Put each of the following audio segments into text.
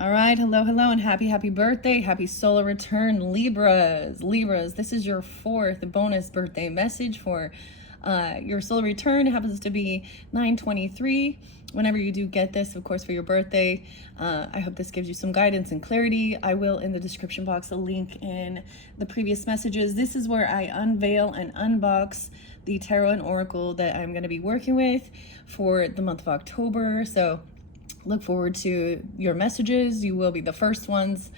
All right, hello, hello, and happy birthday. Happy solar return, Libras. Libras, this is your fourth bonus birthday message for your solar return. It happens to be 9/23. Whenever you do get this, of course, for your birthday, I hope this gives you some guidance and clarity. I will, in the description box, a link in the previous messages. This is where I unveil and unbox the tarot and oracle that I'm going to be working with for the month of October. So look forward to your messages. You will be the first ones.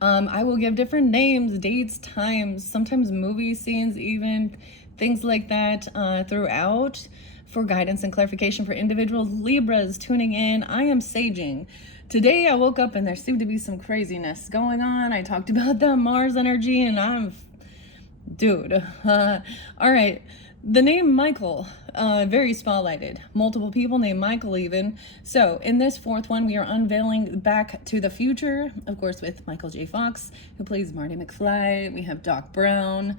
I will give different names, dates, times, sometimes movie scenes, even things like that throughout for guidance and clarification for individuals. Libras tuning in. I am saging. Today I woke up and there seemed to be some craziness going on. I talked about the Mars energy and dude. All right. The name Michael, very spotlighted. Multiple people named Michael even. So in this fourth one, we are unveiling Back to the Future, of course, with Michael J. Fox, who plays Marty McFly. We have Doc Brown,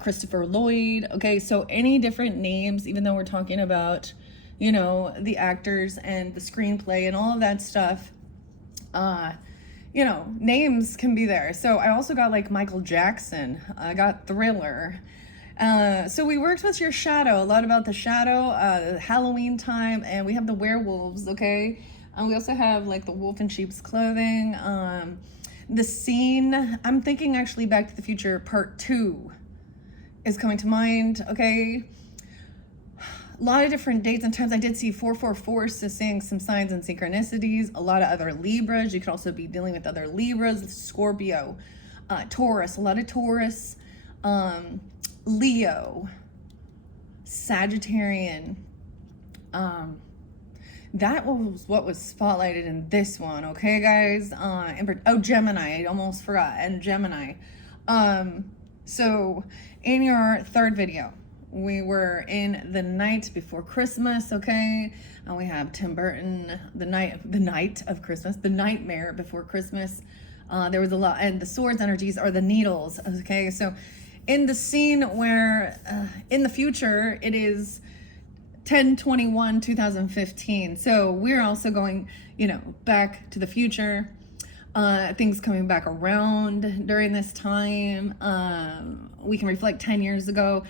Christopher Lloyd. Okay, so any different names, even though we're talking about, you know, the actors and the screenplay and all of that stuff, you know, names can be there. So I also got like Michael Jackson. I got Thriller. So we worked with your shadow, a lot about the shadow, Halloween time, and we have the werewolves, okay? We also have like the wolf in sheep's clothing. The scene, I'm thinking actually Back to the Future Part 2 is coming to mind, okay? A lot of different dates and times. I did see 444, so seeing some signs and synchronicities. A lot of other Libras. You could also be dealing with other Libras, Scorpio, Taurus, a lot of Taurus. Leo, Sagittarian. That was what was spotlighted in this one, okay, guys? Gemini, I almost forgot, and Gemini. So in your third video, we were in the night before Christmas, okay? And we have Tim Burton, the night of Christmas, the nightmare before Christmas. There was a lot, and the swords energies are the needles, okay? So in the scene where in the future it is 10/21/2015, so we're also going, you know, back to the future, things coming back around during this time. We can reflect 10 years ago.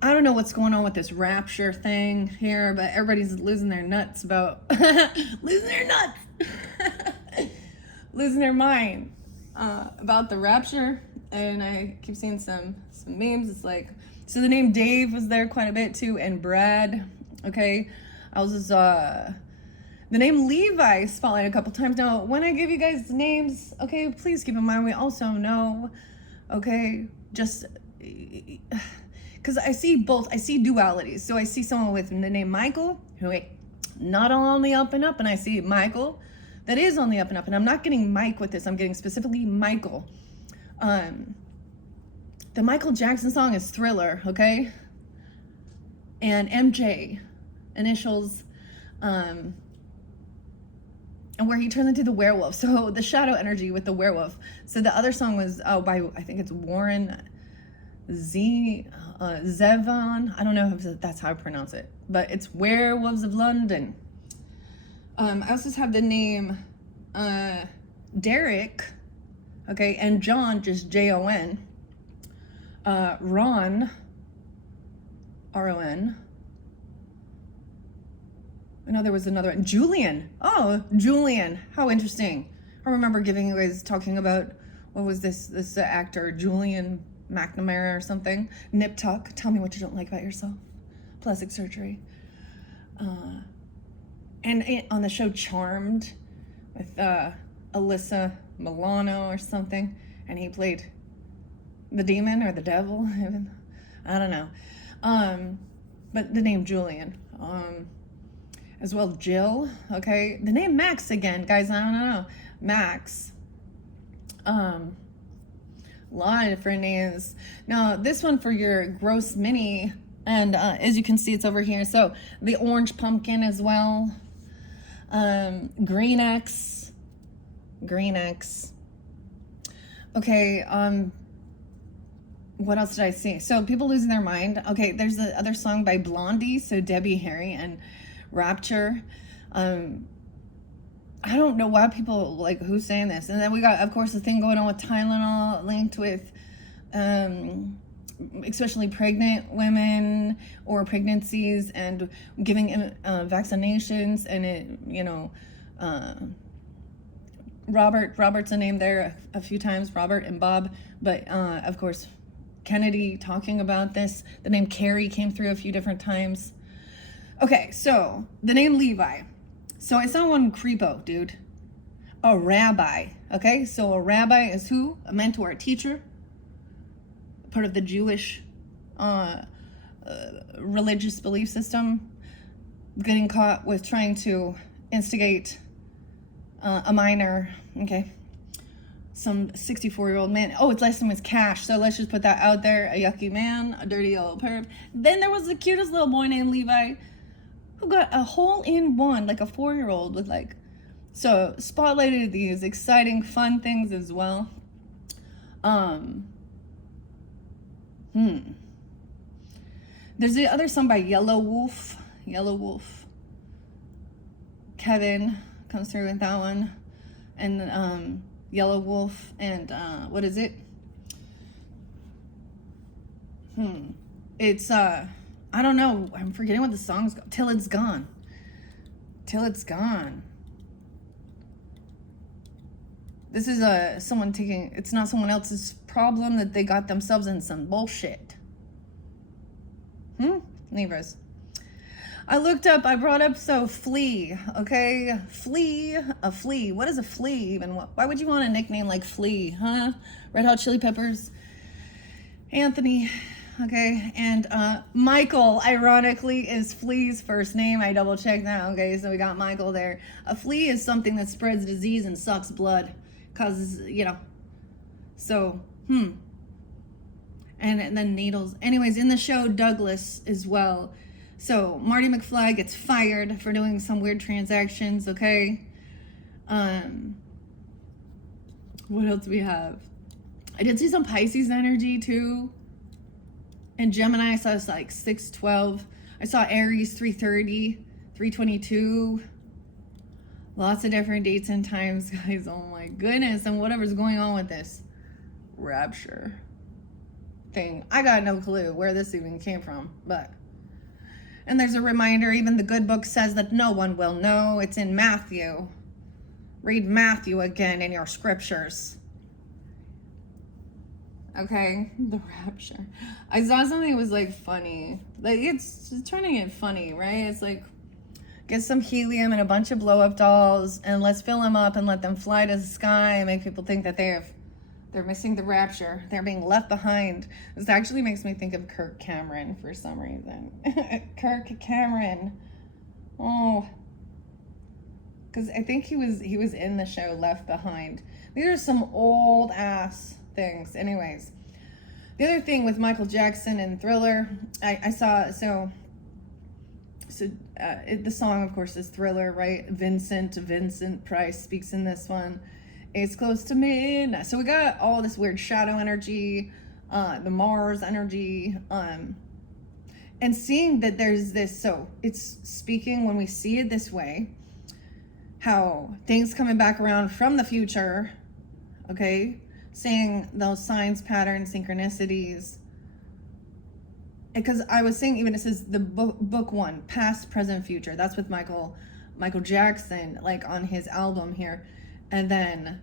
I don't know what's going on with this rapture thing here, but everybody's losing their nuts about losing their nuts losing their mind about the rapture. And I keep seeing some memes. It's like, so the name Dave was there quite a bit too, and Brad. Okay, I was just the name Levi spotlight a couple times. Now, when I give you guys names, okay, please keep in mind we also know, okay, just because I see both. I see dualities. So I see someone with the name Michael who not on the up and up, and I see Michael that is on the up and up. And I'm not getting Mike with this. I'm getting specifically Michael. The Michael Jackson song is Thriller, okay? And MJ, initials, and where he turns into the werewolf. So the shadow energy with the werewolf. So the other song was by, I think it's Warren Zevon. I don't know if that's how I pronounce it, but it's Werewolves of London. I also have the name Derek. Okay, and John, just Jon. Ron, R-O-N. I know there was another one. Julian. Oh, Julian. How interesting. I remember giving you guys talking about, what was this actor, Julian McNamara or something. Nip Tuck. Tell me what you don't like about yourself. Plastic surgery. And on the show Charmed with Alyssa Milano or something, and he played the demon or the devil. I don't know. But the name Julian. As well, Jill. Okay, the name Max again, guys. I don't know. Max. A lot of different names. Now, this one for your gross mini, and as you can see, it's over here. So the orange pumpkin as well. Green X. Okay, what else did I see? So people losing their mind. Okay, there's the other song by Blondie, so Debbie Harry and Rapture. I don't know why people, like, who's saying this. And then we got, of course, the thing going on with Tylenol linked with especially pregnant women or pregnancies and giving vaccinations. And it, you know, Robert's a name there a few times, Robert and Bob. But of course, Kennedy talking about this. The name Carrie came through a few different times. Okay, so the name Levi. So I saw one creepo, dude. A rabbi. Okay, so a rabbi is who? A mentor, a teacher. Part of the Jewish religious belief system. Getting caught with trying to instigate a minor. Okay. Some 64-year-old man. Oh, its last name was Cash. So let's just put that out there. A yucky man, a dirty old perv. Then there was the cutest little boy named Levi, who got a hole-in-one, like a 4-year-old with like, so spotlighted these exciting, fun things as well. There's the other song by Yellow Wolf. Kevin comes through with that one. And Yellow Wolf and what is it? It's I don't know. I'm forgetting what the song's called. Till It's Gone. This is someone taking, it's not someone else's problem that they got themselves in some bullshit. Libras. I looked up, I brought up, so Flea, okay? A flea. What is a flea even? Why would you want a nickname like Flea, huh? Red Hot Chili Peppers. Anthony, okay? And Michael, ironically, is Flea's first name. I double checked that, okay? So we got Michael there. A flea is something that spreads disease and sucks blood. Causes, you know. So, and then needles. Anyways, in the show, Douglas as well. So Marty McFly gets fired for doing some weird transactions, okay? What else do we have? I did see some Pisces energy too. And Gemini, I saw like 612. I saw Aries 330, 322. Lots of different dates and times, guys. Oh my goodness. And whatever's going on with this Rapture thing. I got no clue where this even came from, but... And there's a reminder, even the good book says that no one will know. It's in Matthew. Read Matthew again in your scriptures. Okay, the Rapture. I saw something that was like funny. Like it's trying to get funny, right? It's like, get some helium and a bunch of blow up dolls and let's fill them up and let them fly to the sky and make people think that they're missing the rapture. They're being left behind. This actually makes me think of Kirk Cameron for some reason. Kirk Cameron. Oh. Because I think he was in the show Left Behind. These are some old ass things. Anyways. The other thing with Michael Jackson and Thriller, I saw, the song, of course, is Thriller, right? Vincent Price speaks in this one. It's close to midnight. So we got all this weird shadow energy, the Mars energy, and seeing that there's this, so it's speaking when we see it this way, how things coming back around from the future, okay, seeing those signs, patterns, synchronicities. Because I was saying, even it says the book one, past, present, future. That's with Michael Jackson, like on his album here. And then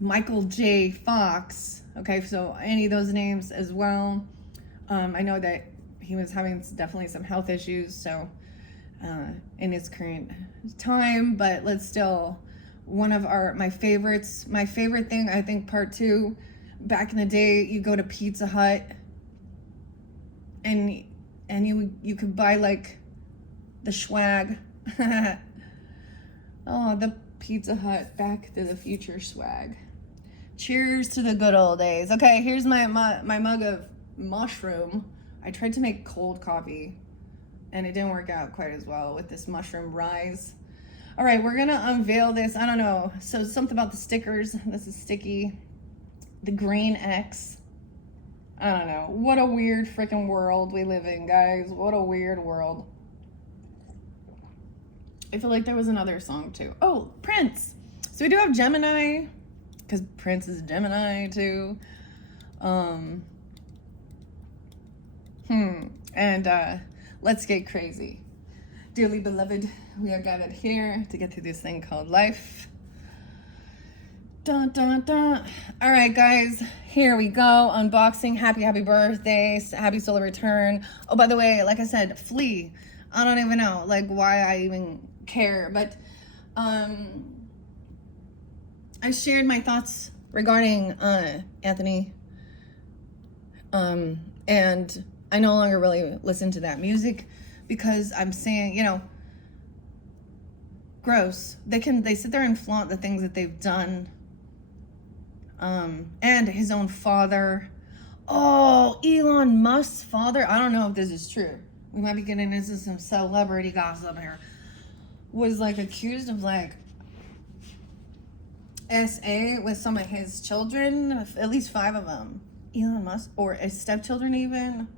Michael J. Fox. Okay, so any of those names as well. I know that he was having definitely some health issues, so in his current time, but let's still, one of my favorites. My favorite thing, I think, part two, back in the day, you go to Pizza Hut and you could buy like the swag. Oh, the Pizza Hut Back to the Future swag. Cheers to the good old days. Okay, here's my mug of mushroom. I tried to make cold coffee and it didn't work out quite as well with this mushroom rise. All right, we're gonna unveil this. I don't know. So something about the stickers. This is sticky. The green X. I don't know. What a weird freaking world we live in, guys. What a weird world. I feel like there was another song too. Oh, Prince. So we do have Gemini, because Prince is Gemini too. And let's get crazy. Dearly beloved, we are gathered here to get through this thing called life. Dun, dun, dun. All right, guys, here we go. Unboxing. Happy birthday. Happy solar return. Oh, by the way, like I said, flee. I don't even know, like, why I even care. But I shared my thoughts regarding Anthony. And I no longer really listen to that music because I'm saying, you know, gross. They sit there and flaunt the things that they've done. And his own father. Oh, Elon Musk's father. I don't know if this is true. We might be getting into some celebrity gossip here. Was like accused of like SA with some of his children, at least 5 of them. Elon Musk, or his stepchildren even.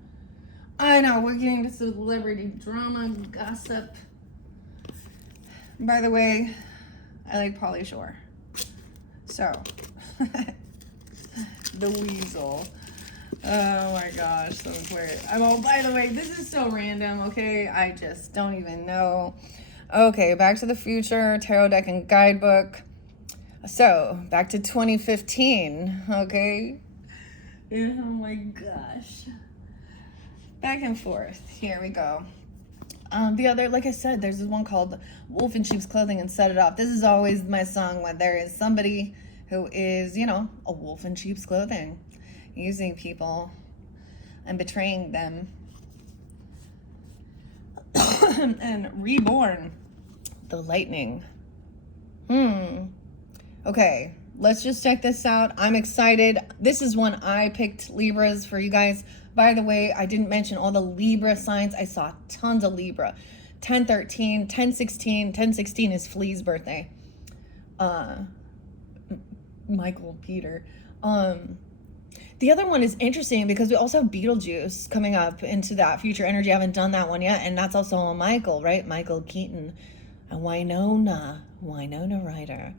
I know, we're getting into celebrity drama, gossip. By the way, I like Pauly Shore. So, the weasel. Oh my gosh, so weird. By the way, this is so random, okay? I just don't even know. Okay, Back to the Future, tarot deck and guidebook. So, back to 2015, okay? Oh my gosh. Back and forth. Here we go. The other, like I said, there's this one called Wolf in Sheep's Clothing and Set It Off. This is always my song when there is somebody who is, you know, a wolf in sheep's clothing, using people and betraying them. And reborn. The lightning. Okay, let's just check this out. I'm excited. This is one I picked Libras for you guys. By the way, I didn't mention all the Libra signs. I saw tons of Libra. 10/13, 10/16. 10/16 is Flea's birthday. Michael Peter. The other one is interesting because we also have Beetlejuice coming up into that future energy. I haven't done that one yet. And that's also a Michael, right? Michael Keaton. And Winona Ryder.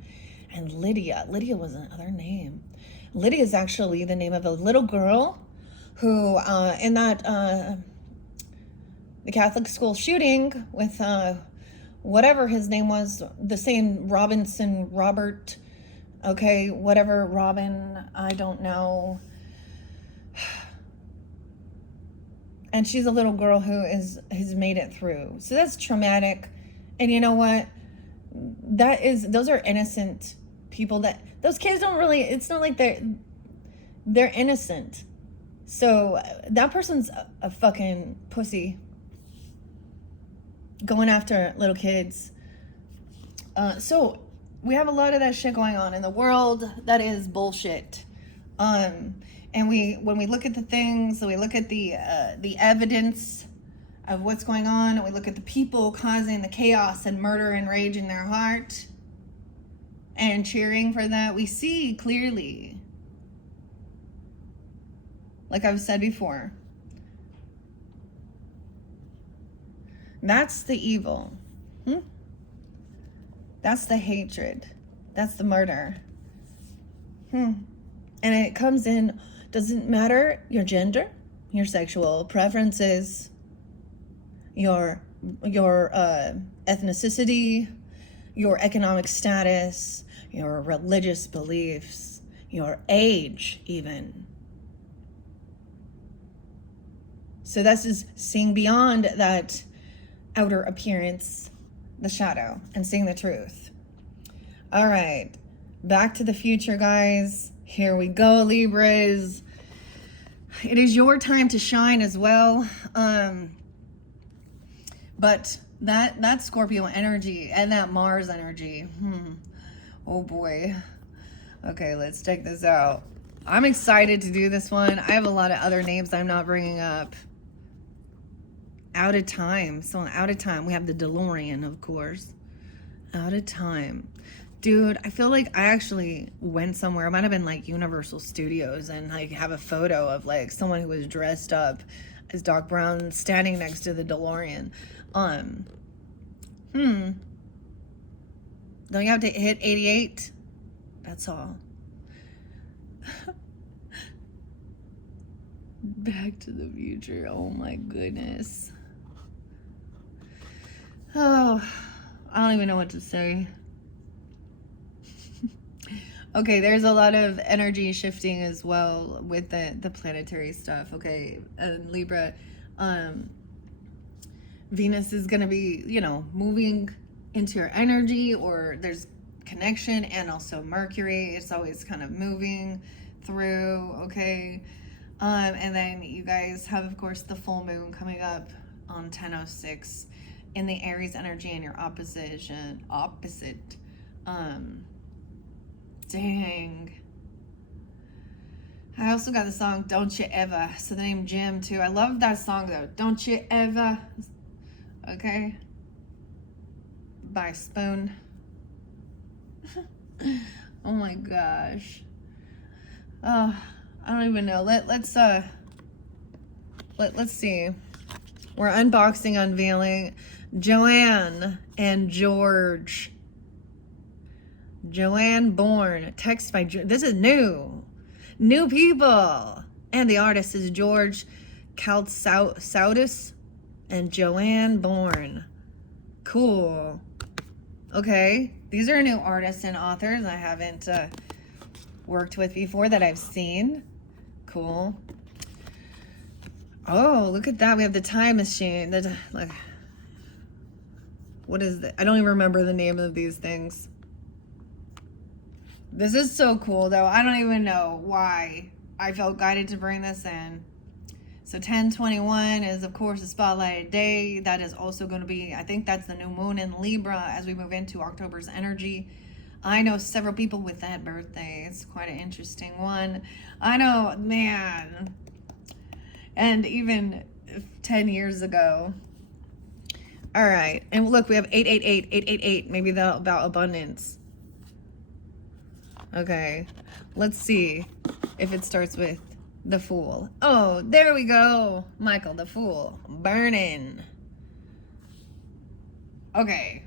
And Lydia. Lydia was another name. Lydia is actually the name of a little girl who, in that, the Catholic school shooting with, whatever his name was, the same Robert, okay, whatever, Robin, I don't know. And she's a little girl who has made it through. So that's traumatic. And you know what? Those are innocent people those kids don't really, it's not like they're innocent. So that person's a fucking pussy going after little kids. So we have a lot of that shit going on in the world that is bullshit. And when we look at the things, we look at the evidence of what's going on, and we look at the people causing the chaos and murder and rage in their heart and cheering for that, we see clearly, like I've said before, that's the evil. That's the hatred. That's the murder. And it comes in, doesn't matter your gender, your sexual preferences, your ethnicity, your economic status, your religious beliefs, your age even. So this is seeing beyond that outer appearance, the shadow, and seeing the truth. All right, Back to the Future, guys. Here we go, Libras. It is your time to shine as well. But that Scorpio energy and that Mars energy, oh boy. Okay, let's check this out. I'm excited to do this one. I have a lot of other names I'm not bringing up. Out of Time. So Out of Time, we have the DeLorean, of course. Out of Time. Dude, I feel like I actually went somewhere. It might have been like Universal Studios, and like have a photo of like someone who was dressed up as Doc Brown standing next to the DeLorean. Don't you have to hit 88? That's all. Back to the Future. Oh my goodness. Oh, I don't even know what to say. Okay, there's a lot of energy shifting as well with the planetary stuff. Okay, Libra, Venus is going to be, you know, moving into your energy, or there's connection, and also Mercury. It's always kind of moving through. Okay. And then you guys have, of course, the full moon coming up on 10:06 in the Aries energy, and your opposite. Dang. I also got the song Don't You Ever. So the name Jim too. I love that song though. Don't You Ever. Okay. By Spoon. Oh my gosh. Oh, I don't even know. Let's see. We're unboxing, unveiling Joanne and George. Joanne Bourne. Text by this is new people, and the artist is George Kaltsaudis and Joanne Bourne. Cool. Okay, these are new artists and authors I haven't worked with before that I've seen. Cool. Oh, look at that. We have the time machine. Like, what is that? I don't even remember the name of these things. This is so cool, though. I don't even know why I felt guided to bring this in. So 10/21 is, of course, a spotlighted day. That is also going to be, I think that's the new moon in Libra as we move into October's energy. I know several people with that birthday. It's quite an interesting one. I know, man. And even 10 years ago. All right. And look, we have 888, 888. Maybe that about abundance. Okay. Let's see if it starts with the Fool. Oh, there we go. Michael, the Fool. Burning. Okay.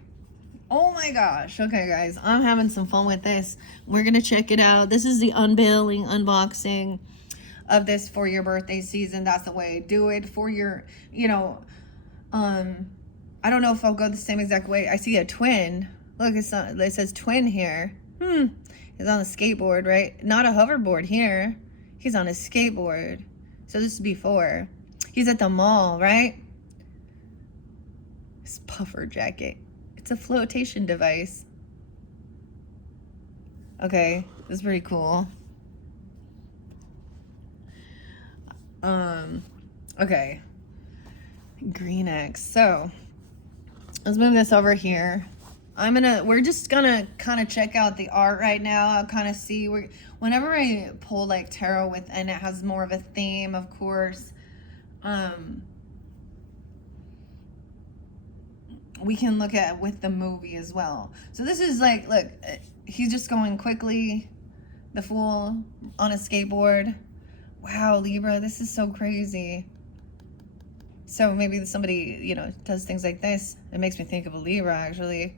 Oh my gosh. Okay, guys. I'm having some fun with this. We're going to check it out. This is the unveiling, unboxing of this for your birthday season. That's the way to do it for your, you know, I don't know if I'll go the same exact way. I see a twin. Look, it says twin here. He's on a skateboard, right? Not a hoverboard here. He's on a skateboard. So this is before. He's at the mall, right? His puffer jacket. It's a flotation device. Okay, that's pretty cool. Okay. Green X. So let's move this over here. We're just gonna kind of check out the art right now. I'll kind of see whenever I pull like tarot and it has more of a theme, of course, we can look at with the movie as well. So this is like, look, he's just going quickly, the Fool on a skateboard. Wow, Libra, this is so crazy. So maybe somebody, you know, does things like this. It makes me think of a Libra, actually.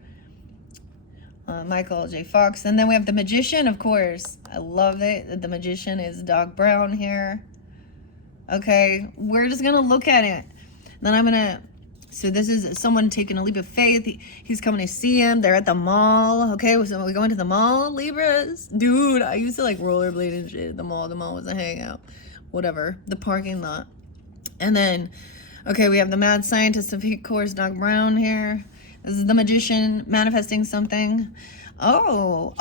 Michael J. Fox. And then we have the Magician, of course. I love it. The Magician is Doc Brown here. Okay, we're just going to look at it. Then I'm going to... So this is someone taking a leap of faith. He's coming to see him. They're at the mall. Okay, so we going to the mall, Libras? Dude, I used to like rollerblade and shit at the mall. The mall was a hangout. Whatever. The parking lot. And then, okay, we have the mad scientist, of course, Doc Brown here. This is the Magician manifesting something. Oh,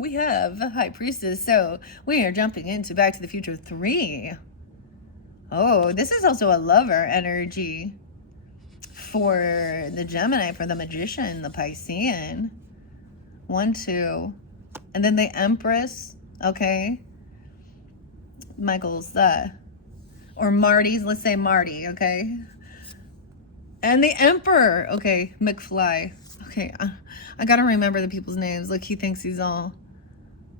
we have High Priestess. So we are jumping into Back to the Future 3. Oh, this is also a lover energy for the Gemini, for the Magician, the Piscean. 1, 2. And then the Empress, okay. Michael's or Marty's, let's say Marty, okay. And the Emperor, okay, McFly. Okay, I gotta remember the people's names. Look, he thinks he's all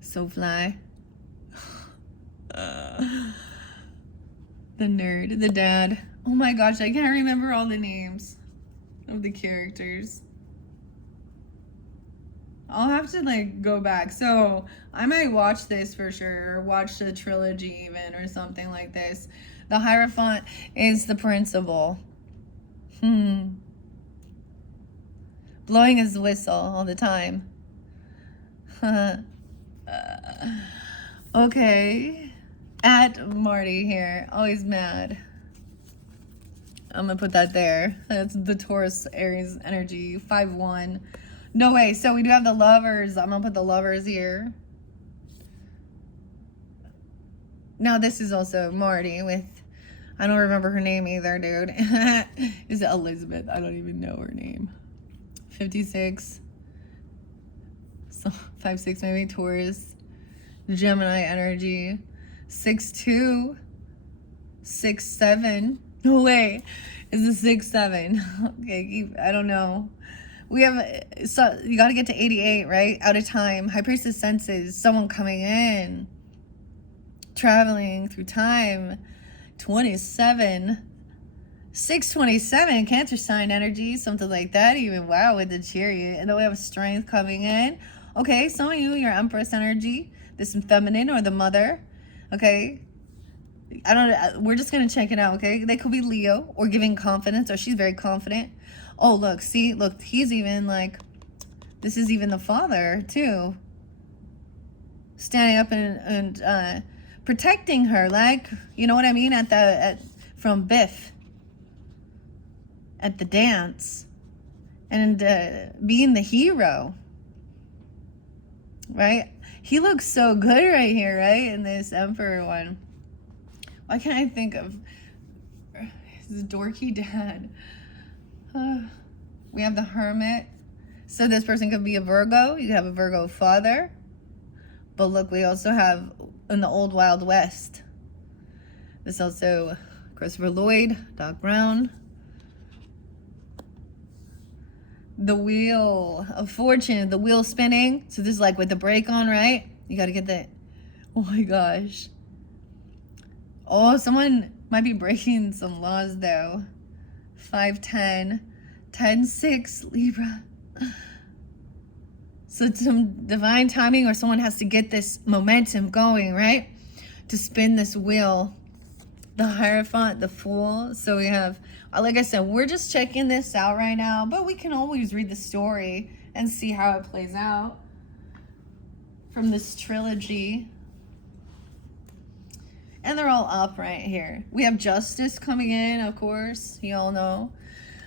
so fly. The nerd, the dad. Oh my gosh, I can't remember all the names of the characters. I'll have to like go back. So I might watch this for sure, or watch the trilogy even, or something like this. The Hierophant is the principal. Blowing his whistle all the time. Okay. At Marty here. Always mad. I'm gonna put that there. That's the Taurus Aries energy. 5-1. No way. So we do have the Lovers. I'm gonna put the Lovers here. Now this is also Marty with, I don't remember her name either, dude. Is it Elizabeth? I don't even know her name. 56. So 5-6 maybe. Taurus. Gemini energy. 6-2. 6-7. No way. Is it 6-7? Okay, I don't know. We have, so you got to get to 88, right? Out of time. High Priestess senses someone coming in. Traveling through time. 27. 627. Cancer sign energy. Something like that. Even, wow, with the Chariot. And then we have strength coming in. Okay, some of you, your Empress energy. This feminine or the mother. Okay. I don't know. We're just going to check it out, okay? They could be Leo or giving confidence, or she's very confident. Oh, look, see, look, he's even like, this is even the father too. Standing up and protecting her, like, you know what I mean? From Biff at the dance and being the hero, right? He looks so good right here, right? In this Emperor one. Why can't I think of his dorky dad? We have the Hermit. So this person could be a Virgo. You could have a Virgo father. But look, we also have in the Old Wild West. This also Christopher Lloyd, Doc Brown. The Wheel of Fortune, the wheel spinning. So this is like with the brake on, right? You got to get that. Oh my gosh. Oh, someone might be breaking some laws though. 5-10, 10-6, Libra. So it's some divine timing, or someone has to get this momentum going, right? To spin this wheel. The Hierophant, the Fool. So we have, like I said, we're just checking this out right now, but we can always read the story and see how it plays out from this trilogy. And they're all up right here. We have Justice coming in, of course. You all know.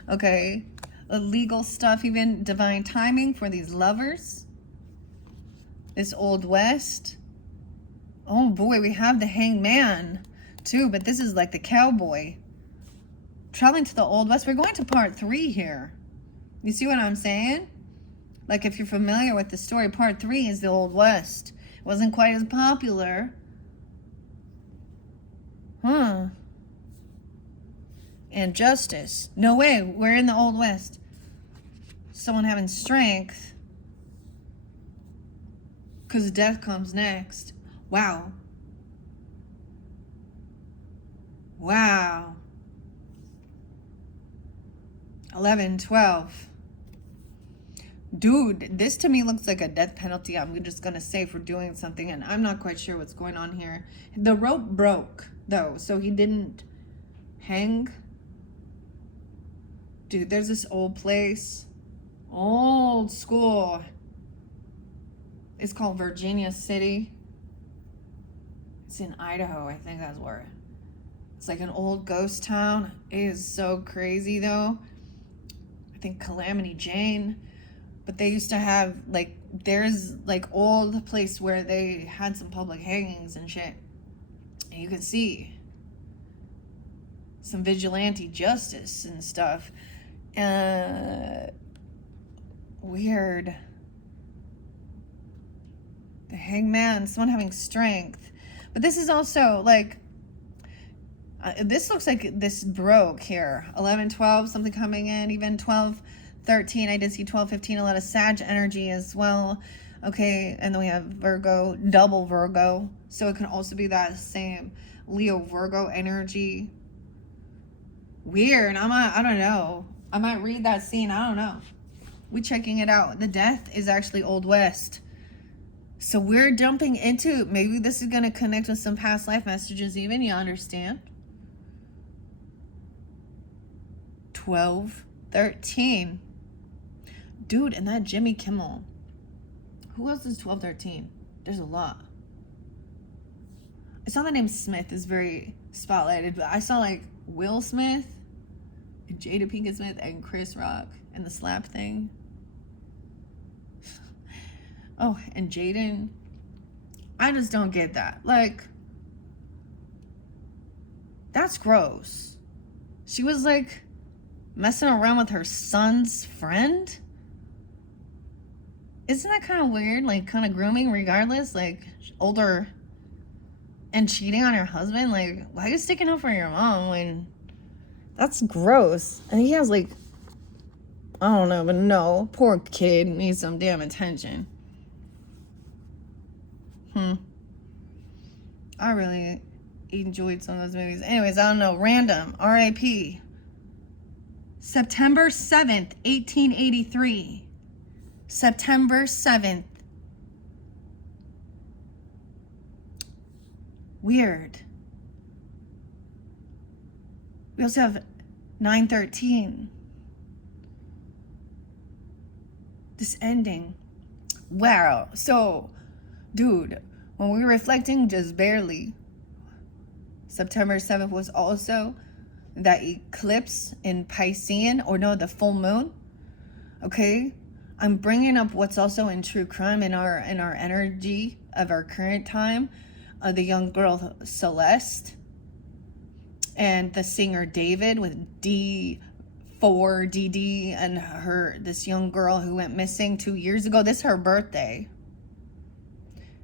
Okay. Illegal stuff, even divine timing for these lovers. This Old West. Oh boy, we have the Hangman too, but this is like the cowboy. Traveling to the Old West. We're going to part 3 here. You see what I'm saying? Like if you're familiar with the story, part 3 is the Old West. It wasn't quite as popular. Huh. And Justice. No way. We're in the Old West. Someone having strength. Because death comes next. Wow. Wow. 11, 12. Dude, this to me looks like a death penalty. I'm just going to say for doing something. And I'm not quite sure what's going on here. The rope broke, though. So he didn't hang. Dude, there's this old place. Old school. It's called Virginia City. It's in Idaho. I think that's where. It's like an old ghost town. It is so crazy, though. I think Calamity Jane. But they used to have, like, there's, like, old place where they had some public hangings and shit. And you can see some vigilante justice and stuff. Weird. The Hangman, someone having strength. But this is also, like, this looks like this broke here. 11, 12, something coming in. Even 12, 13. I did see 12, 15. A lot of Sag energy as well. Okay, and then we have Virgo, double Virgo. So it can also be that same Leo Virgo energy. Weird. I don't know. I might read that scene. I don't know. We're checking it out. The death is actually Old West. So we're jumping into, maybe this is going to connect with some past life messages even, you understand? 1213. Dude, and that Jimmy Kimmel. Who else is 1213? There's a lot. I saw the name Smith is very spotlighted, but I saw like Will Smith, Jada Pinkett Smith, and Chris Rock, and the slap thing. Oh, and Jaden. I just don't get that. Like, that's gross. She was like messing around with her son's friend. Isn't that kind of weird? Like, kind of grooming regardless? Like, older and cheating on your husband? Like, why are you sticking up for your mom when... That's gross. And he has, like... I don't know, but no. Poor kid needs some damn attention. I really enjoyed some of those movies. Anyways, I don't know. Random. R.I.P. September 7th, 1883. September 7th. Weird. We also have 9/13. This ending. Wow. So, dude, when we were reflecting just barely, September 7th was also that eclipse in Piscean, or no, the full moon. Okay? I'm bringing up what's also in true crime in our energy of our current time. The young girl Celeste and the singer David with D4DD, and this young girl who went missing 2 years ago. This is her birthday.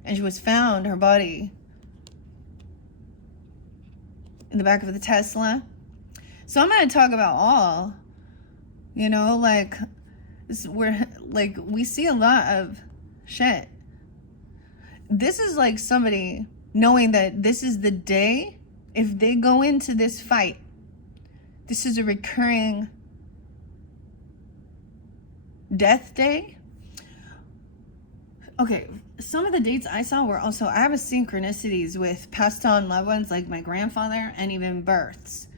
And she was found, her body, in the back of the Tesla. So I'm going to talk about all, you know, like, we see a lot of shit. This is like somebody knowing that this is the day, if they go into this fight, this is a recurring death day. Okay, some of the dates I saw were also, I have a synchronicities with passed on loved ones, like my grandfather, and even births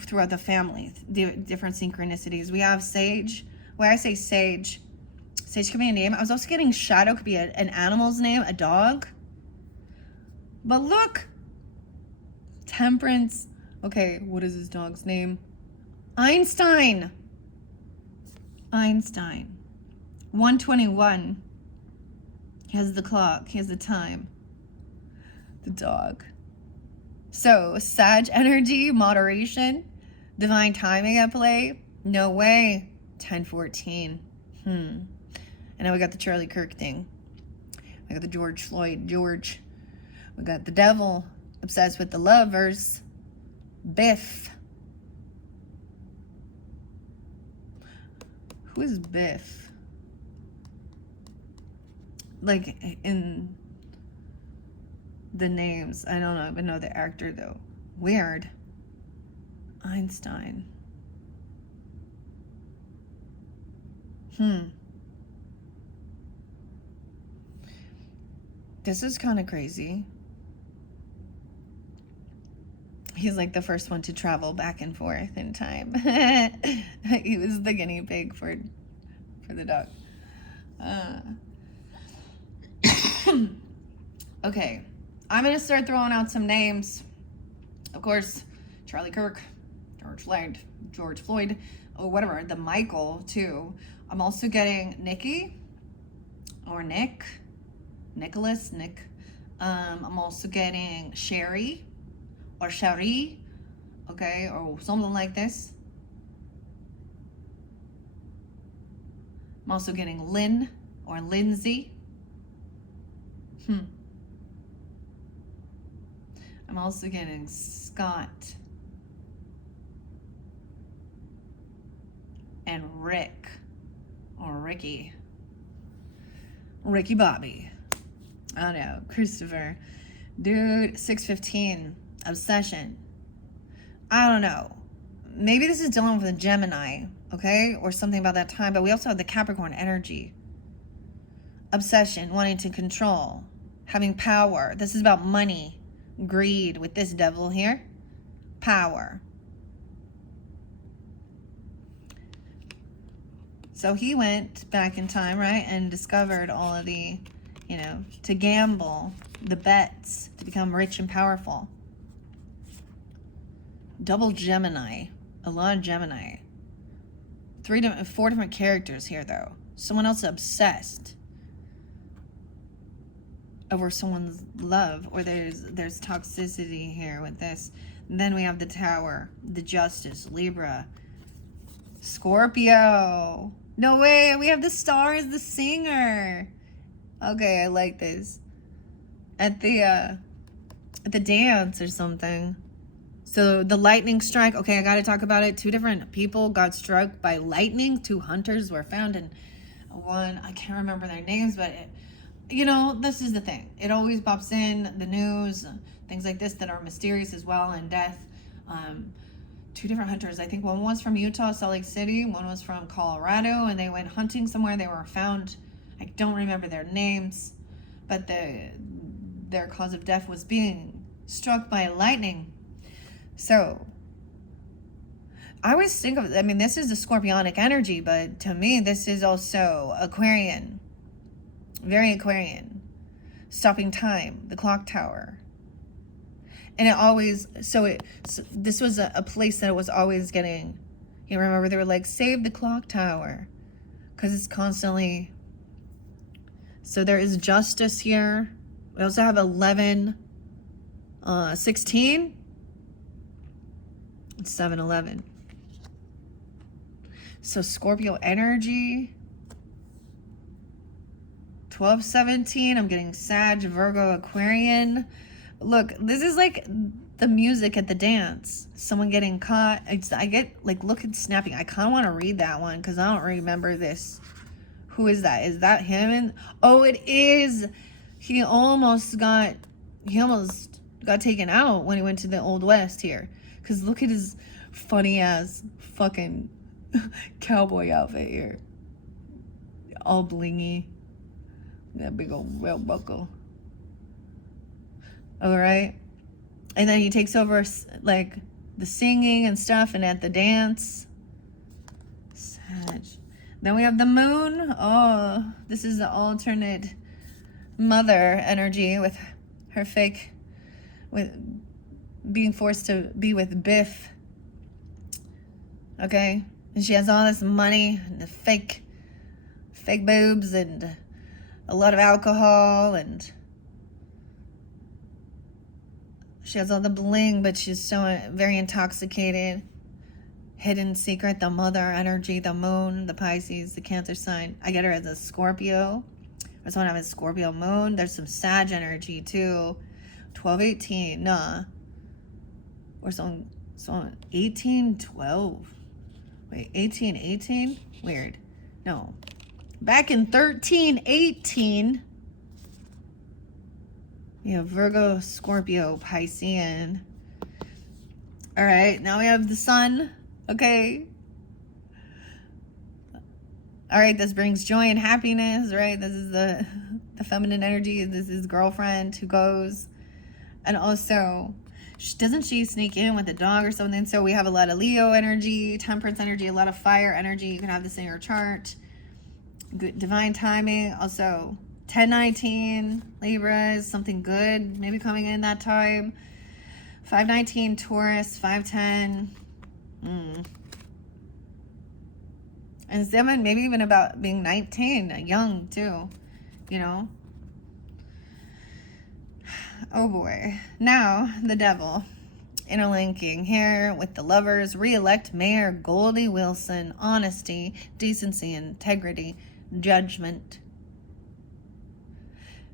throughout the family, different synchronicities. We have Sage. When I say Sage could be a name. I was also getting Shadow could be an animal's name, a dog. But look, Temperance. Okay, what is his dog's name? Einstein. 121. He has the clock. He has the time. The dog. So, Sag energy, moderation, divine timing at play. No way. 1014. And then we got the Charlie Kirk thing. We got the George Floyd. We got the devil obsessed with the lovers. Biff. Who is Biff? Like, in the names. I don't even know the actor, though. Weird. Einstein. This is kind of crazy. He's like the first one to travel back and forth in time. He was the guinea pig for the dog. Okay, I'm gonna start throwing out some names. Of course, Charlie Kirk, George Floyd, or whatever. The Michael too. I'm also getting Nikki or Nick. I'm also getting Sherry or Cherie, okay, or something like this. I'm also getting Lynn or Lindsay. I'm also getting Scott and Rick or Ricky Bobby. I don't know. Christopher. Dude, 615. Obsession. I don't know. Maybe this is dealing with a Gemini. okay? Or something about that time. But we also have the Capricorn energy. Obsession, wanting to control, having power. This is about money, greed with this devil here. Power. So he went back in time, right, and discovered all of the, to gamble, the bets, to become rich and powerful. Double Gemini. A lot of Gemini. 4 different characters here, though. Someone else obsessed over someone's love, or there's toxicity here with this. And then we have the Tower, the Justice, Libra, Scorpio. No way, we have the Star as the singer. Okay, I like this. At the dance or something. So the lightning strike. Okay, I got to talk about it. 2 different people got struck by lightning. 2 hunters were found, and one, I can't remember their names, but this is the thing. It always pops in the news, things like this that are mysterious as well, and death. 2 different hunters. I think one was from Utah, Salt Lake City. One was from Colorado, and they went hunting somewhere. They were found. I don't remember their names, but their cause of death was being struck by lightning. So I always think of, this is the Scorpionic energy, but to me, this is also Aquarian. Very Aquarian. Stopping time, the clock tower. And it always, this was a place that it was always getting, remember they were like, save the clock tower. Because it's constantly, so there is justice here. We also have 11, 16. 7-11. So Scorpio energy. 12-17. I'm getting Sag, Virgo, Aquarian. Look, this is like the music at the dance. Someone getting caught. I get like, look at snapping. I kind of want to read that one because I don't remember this. Who is that? Is that him? Oh, it is. He almost got taken out when he went to the Old West here. Because look at his funny ass fucking cowboy outfit here. All blingy. That big old belt buckle. Alright. And then he takes over like the singing and stuff and at the dance. Sag. Then we have the moon. Oh, this is the alternate mother energy with her fake, with being forced to be with Biff. Okay? And she has all this money and the fake boobs and a lot of alcohol, and she has all the bling, but she's so very intoxicated. Hidden secret, the mother energy, the moon, the Pisces, the Cancer sign. I get her as a Scorpio. I just want to have a Scorpio moon. There's some Sag energy too. 12-18, nah. Or some 18-12. Wait, 18-18? Weird. No. Back in 13-18, we have Virgo, Scorpio, Piscean. All right, now we have the sun. Okay. All right, this brings joy and happiness, right? This is the feminine energy. This is girlfriend who goes. And also, doesn't she sneak in with a dog or something? So we have a lot of Leo energy, Temperance energy, a lot of fire energy. You can have this in your chart. Good divine timing. Also, 10-19 Libra is something good, maybe coming in that time. 5-19 Taurus, 5-10. And 7, maybe even about being 19, young too, Oh boy. Now, the devil. Interlinking here with the lovers. Re-elect Mayor Goldie Wilson. Honesty, decency, integrity, judgment.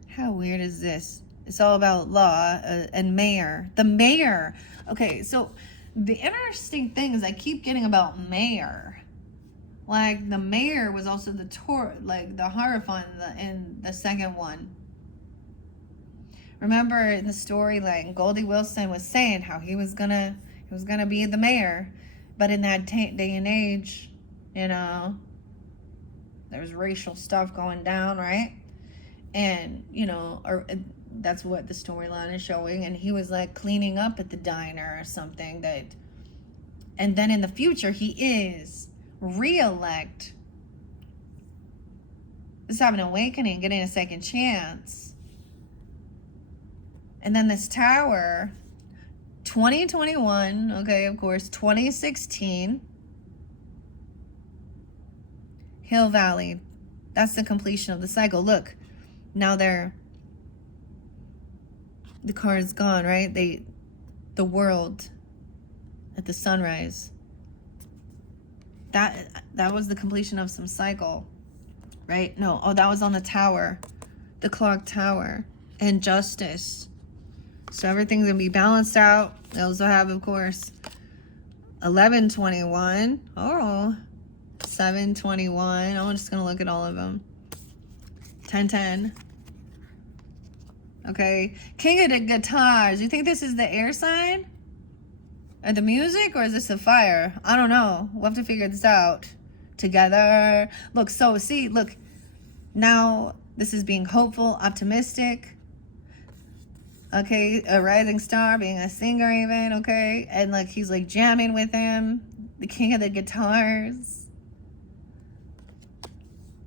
How weird is this? It's all about law and mayor. The mayor. Okay, so the interesting thing is I keep getting about mayor. Like the mayor was also the Hierophant in the second one. Remember in the storyline, Goldie Wilson was saying how he was gonna be the mayor, but in that day and age, you know, there's racial stuff going down, right? And, you know, or that's what the storyline is showing. And he was like cleaning up at the diner or something that, and then in the future, he is re-elect, is having an awakening, getting a second chance. And then this tower, 2021, okay, of course, 2016, Hill Valley. That's the completion of the cycle. Look, now the car is gone, right? The world at the sunrise. That was the completion of some cycle, right? No, oh, that was on the tower, the clock tower, and justice. So everything's gonna be balanced out. They also have, of course, 1121. Oh, 721. I'm just gonna look at all of them. 1010. Okay, King of the Guitars. You think this is the air sign? Or the music, or is this the fire? I don't know. We'll have to figure this out together. Look, so see, look. Now this is being hopeful, optimistic. Okay, a rising star, being a singer even, okay? And like he's like jamming with him. The King of the Guitars.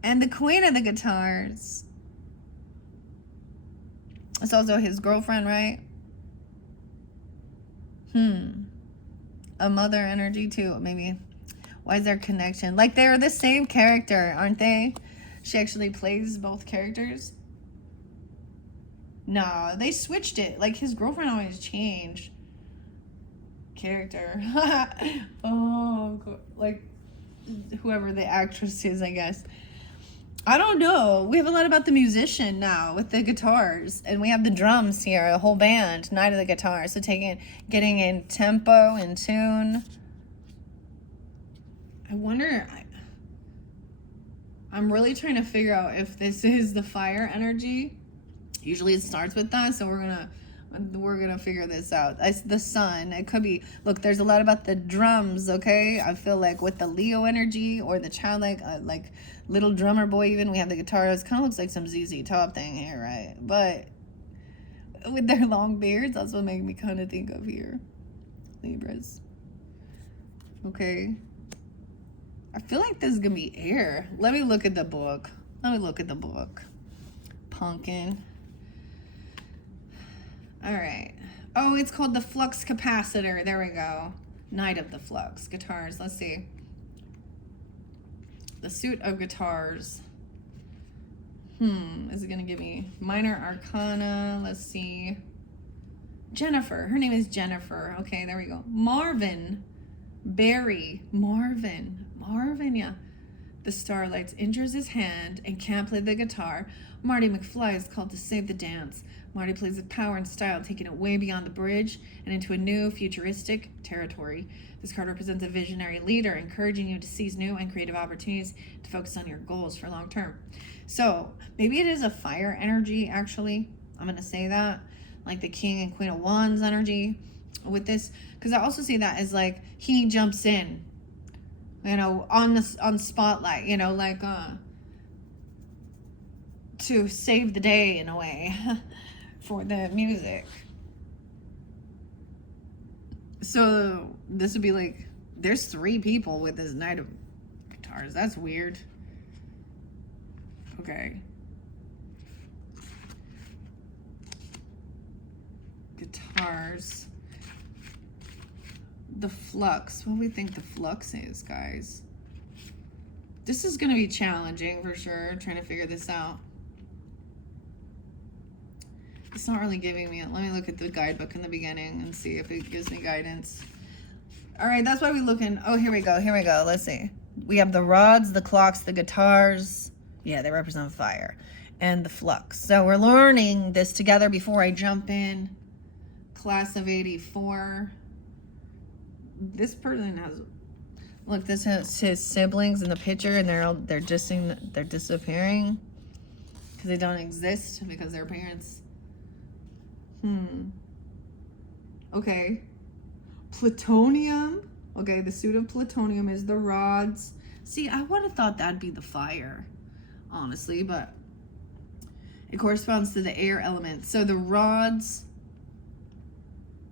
And the Queen of the Guitars. It's also his girlfriend, right? A mother energy too, maybe. Why is there a connection? Like they're the same character, aren't they? She actually plays both characters. No, they switched it. Like his girlfriend always changed character. Oh, like whoever the actress is, I guess. I don't know. We have a lot about the musician now with the guitars, and we have the drums here, a whole band, Night of the Guitars. So getting in tempo, in tune. I wonder, I'm really trying to figure out if this is the fire energy. Usually it starts with that, so we're gonna figure this out. It's the sun. It could be. Look, there's a lot about the drums. Okay, I feel like with the Leo energy or the childlike, like little drummer boy. Even we have the guitar. It kind of looks like some ZZ Top thing here, right? But with their long beards, that's what made me kind of think of here. Libras. Okay. I feel like this is gonna be air. Let me look at the book. Pumpkin. All right. Oh, it's called the flux capacitor. There we go. Night of the Flux. Guitars. Let's see. The suit of guitars. Is it going to give me minor arcana? Let's see. Jennifer. Her name is Jennifer. Okay, there we go. Marvin. Barry. Marvin, yeah. The Starlights injures his hand and can't play the guitar. Marty McFly is called to save the dance. Marty plays with power and style, taking it way beyond the bridge and into a new, futuristic territory. This card represents a visionary leader, encouraging you to seize new and creative opportunities to focus on your goals for long term. So, maybe it is a fire energy, actually. I'm going to say that. Like the King and Queen of Wands energy with this. Because I also see that as like, he jumps in, you know, on spotlight, you know, like, to save the day in a way. For the music. So this would be like, there's 3 people with this Night of Guitars. That's weird. Okay. Guitars. The flux. What do we think the flux is, guys? This is going to be challenging for sure, trying to figure this out. It's not really giving me it. Let me look at the guidebook in the beginning and see if it gives me guidance. All right, that's why we're looking. Oh, here we go. Let's see. We have the rods, the clocks, the guitars. Yeah, they represent fire. And the flux. So we're learning this together before I jump in. Class of 84. This person has... Look, this has his siblings in the picture, and they're disappearing. Because they don't exist, because their parents... Okay. Plutonium. Okay, the suit of plutonium is the rods. See, I would have thought that'd be the fire, honestly, but it corresponds to the air element. So the rods,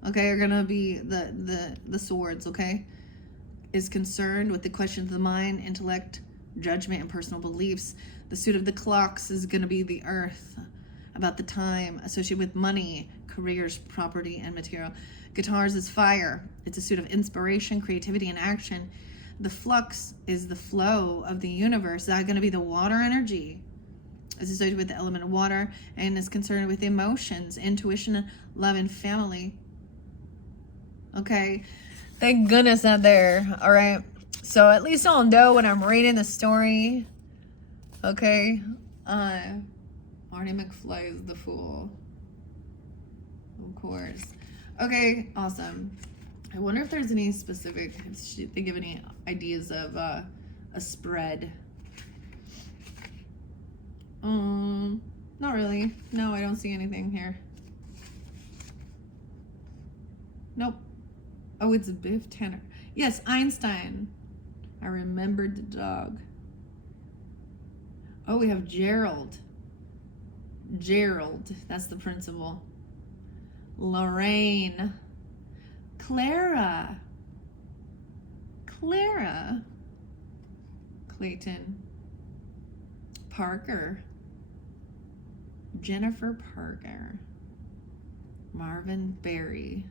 okay, are gonna be the swords, okay, is concerned with the questions of the mind, intellect, judgment, and personal beliefs. The suit of the clocks is gonna be the earth, about the time associated with money, careers, property, and material. Guitars is fire. It's a suit of inspiration, creativity, and action. The flux is the flow of the universe. Is that going to be the water energy? It's associated with the element of water and is concerned with emotions, intuition, love, and family. Okay. Thank goodness not there. All right. So at least I'll know when I'm reading the story. Okay. Marty McFly is the fool. Of course. Okay, awesome. I wonder if there's any specific, should they give any ideas of a spread? Not really. No, I don't see anything here. Nope. Oh, it's Biff Tanner. Yes, Einstein. I remembered the dog. Oh, we have Gerald. Gerald, that's the principal. Lorraine. Clara. Clara. Clayton. Parker. Jennifer Parker. Marvin Berry.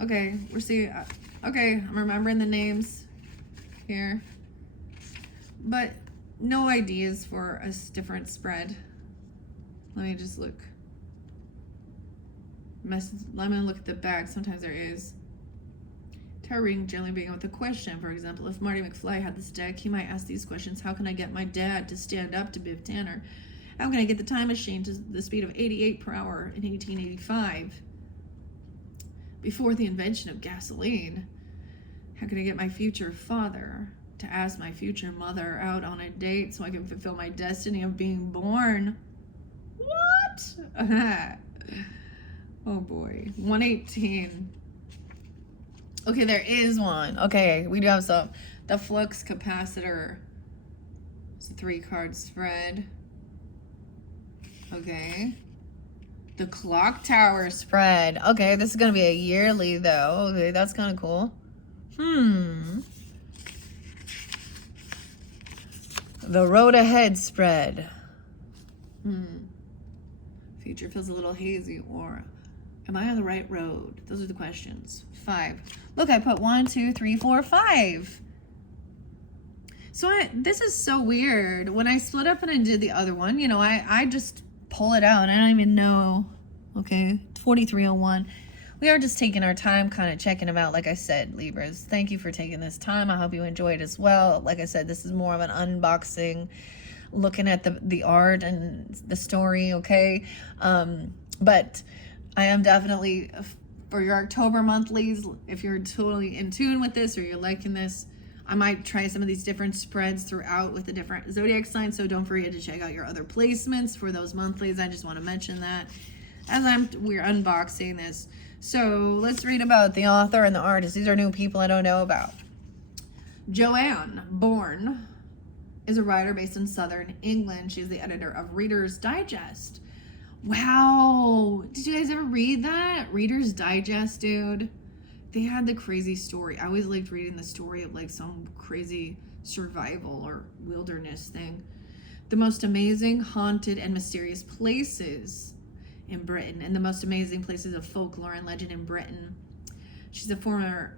Okay, we're seeing. Okay, I'm remembering the names here, but no ideas for a different spread. Let me just look. Let me look at the back. Sometimes there is. Tarot reading generally began with a question. For example, if Marty McFly had this deck, he might ask these questions. How can I get my dad to stand up to Biff Tanner? How can I get the time machine to the speed of 88 per hour in 1885? Before the invention of gasoline. How can I get my future father to ask my future mother out on a date so I can fulfill my destiny of being born? What? Oh boy. 118. Okay, there is one. Okay, we do have some. The flux capacitor. It's a 3-card spread. Okay. The clock tower spread. Okay, this is going to be a yearly though. Okay, that's kind of cool. The road ahead spread. Future feels a little hazy, or am I on the right road? Those are the questions. 5. Look, I put 1, 2, 3, 4, 5. So this is so weird. When I split up and I did the other one, you know, I just pull it out. I don't even know. Okay, 4301. We are just taking our time, kind of checking them out. Like I said, Libras, thank you for taking this time. I hope you enjoyed as well. Like I said, this is more of an unboxing, looking at the art and the story, okay? But I am definitely, for your October monthlies, if you're totally in tune with this or you're liking this, I might try some of these different spreads throughout with the different zodiac signs. So don't forget to check out your other placements for those monthlies. I just want to mention that as we're unboxing this. So let's read about the author and the artist. These are new people I don't know about. Joanne Bourne is a writer based in Southern England. She's the editor of Reader's Digest. Wow. Did you guys ever read that? Reader's Digest, dude. They had the crazy story. I always liked reading the story of like some crazy survival or wilderness thing. The most amazing, haunted, and mysterious places in Britain, and the most amazing places of folklore and legend in Britain. She's a former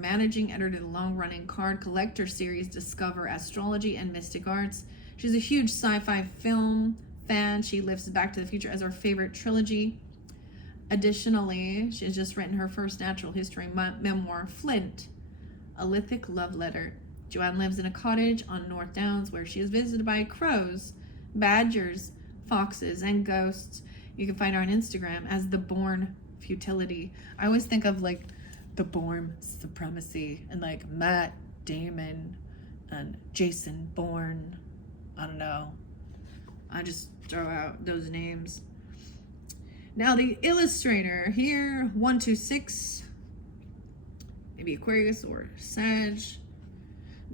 managing editor of the long-running card collector series Discover Astrology and Mystic Arts. She's a huge sci-fi film fan. She lists Back to the Future as her favorite trilogy. Additionally, she has just written her first natural history memoir, Flint, a lithic love letter. Joanne lives in a cottage on North Downs where she is visited by crows, badgers, foxes, and ghosts. You can find her on Instagram as The Bourne Futility. I always think of like The Bourne Supremacy and like Matt Damon and Jason Bourne. I don't know. I just throw out those names. Now the illustrator here, 126, maybe Aquarius or Sag.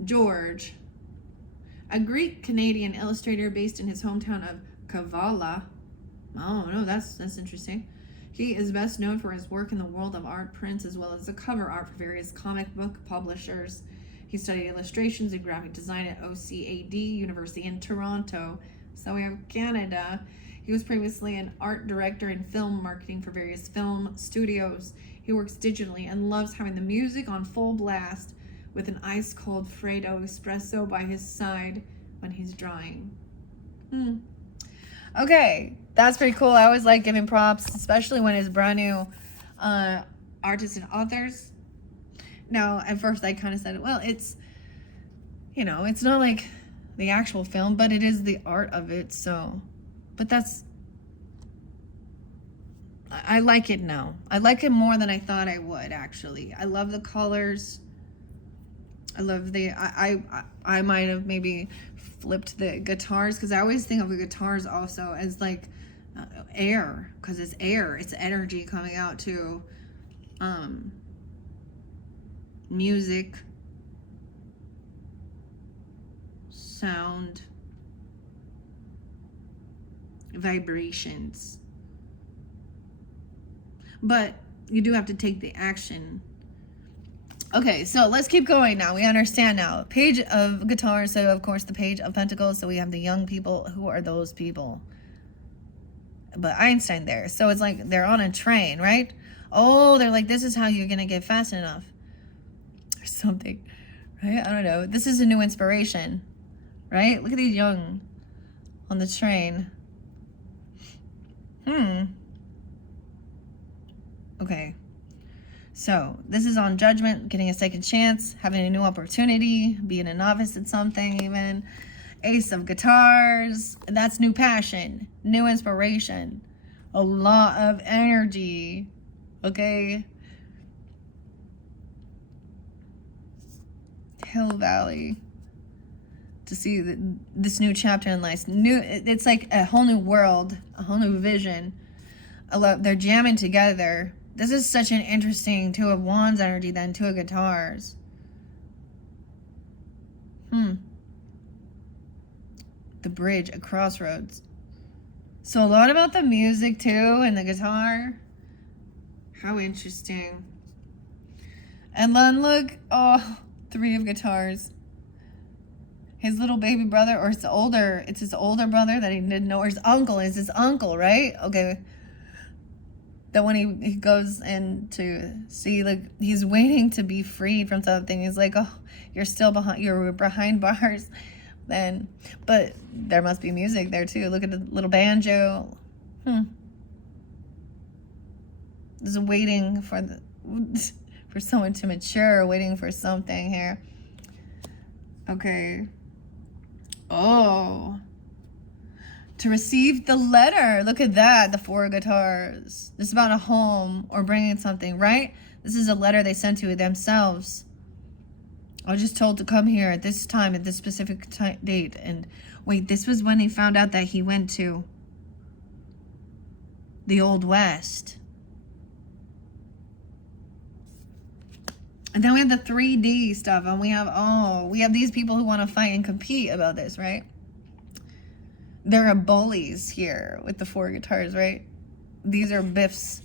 George, a Greek-Canadian illustrator based in his hometown of Kavala. Oh, no, that's interesting. He is best known for his work in the world of art prints as well as the cover art for various comic book publishers. He studied illustrations and graphic design at OCAD University in Toronto. So we have Canada. He was previously an art director in film marketing for various film studios. He works digitally and loves having the music on full blast with an ice-cold Freddo espresso by his side when he's drawing. Okay, that's pretty cool. I always like giving props, especially when it's brand new artists and authors. Now, at first I kind of said, well, it's, you know, it's not like the actual film, but it is the art of it, so. But that's, I like it now. I like it more than I thought I would, actually. I love the colors. I love the, I might have maybe flipped the guitars, because I always think of the guitars also as like air, because it's air, it's energy coming out to music, sound, vibrations. But you do have to take the action. Okay, so let's keep going now. We understand now. Page of guitars, so of course the Page of Pentacles. So we have the young people. Who are those people? But Einstein there. So it's like they're on a train, right? Oh, they're like, this is how you're going to get fast enough. Or something, right? I don't know. This is a new inspiration, right? Look at these young on the train. Okay. So this is on judgment, getting a second chance, having a new opportunity, being a novice at something even. Ace of guitars, that's new passion, new inspiration, a lot of energy, okay? Hill Valley, to see this new chapter in life. It's like a whole new world, a whole new vision. They're jamming together. This is such an interesting Two of Wands energy than Two of Guitars. The bridge, a crossroads. So a lot about the music too and the guitar. How interesting. And then look, oh, Three of Guitars. His little baby brother, or it's his older brother that he didn't know, or his uncle, is his uncle, right? Okay. That when he goes in to see, like, he's waiting to be freed from something. He's like, oh, you're behind bars. Then, but there must be music there too. Look at the little banjo. Just waiting for someone to mature, waiting for something here. Okay. Oh. To receive the letter. Look at that. The Four of Guitars. This is about a home or bringing something, right? This is a letter they sent to themselves. I was just told to come here at this time, at this specific date. And wait, this was when he found out that he went to the Old West. And then we have the 3D stuff. And we have these people who want to fight and compete about this, right? There are bullies here with the Four Guitars, right? These are Biff's.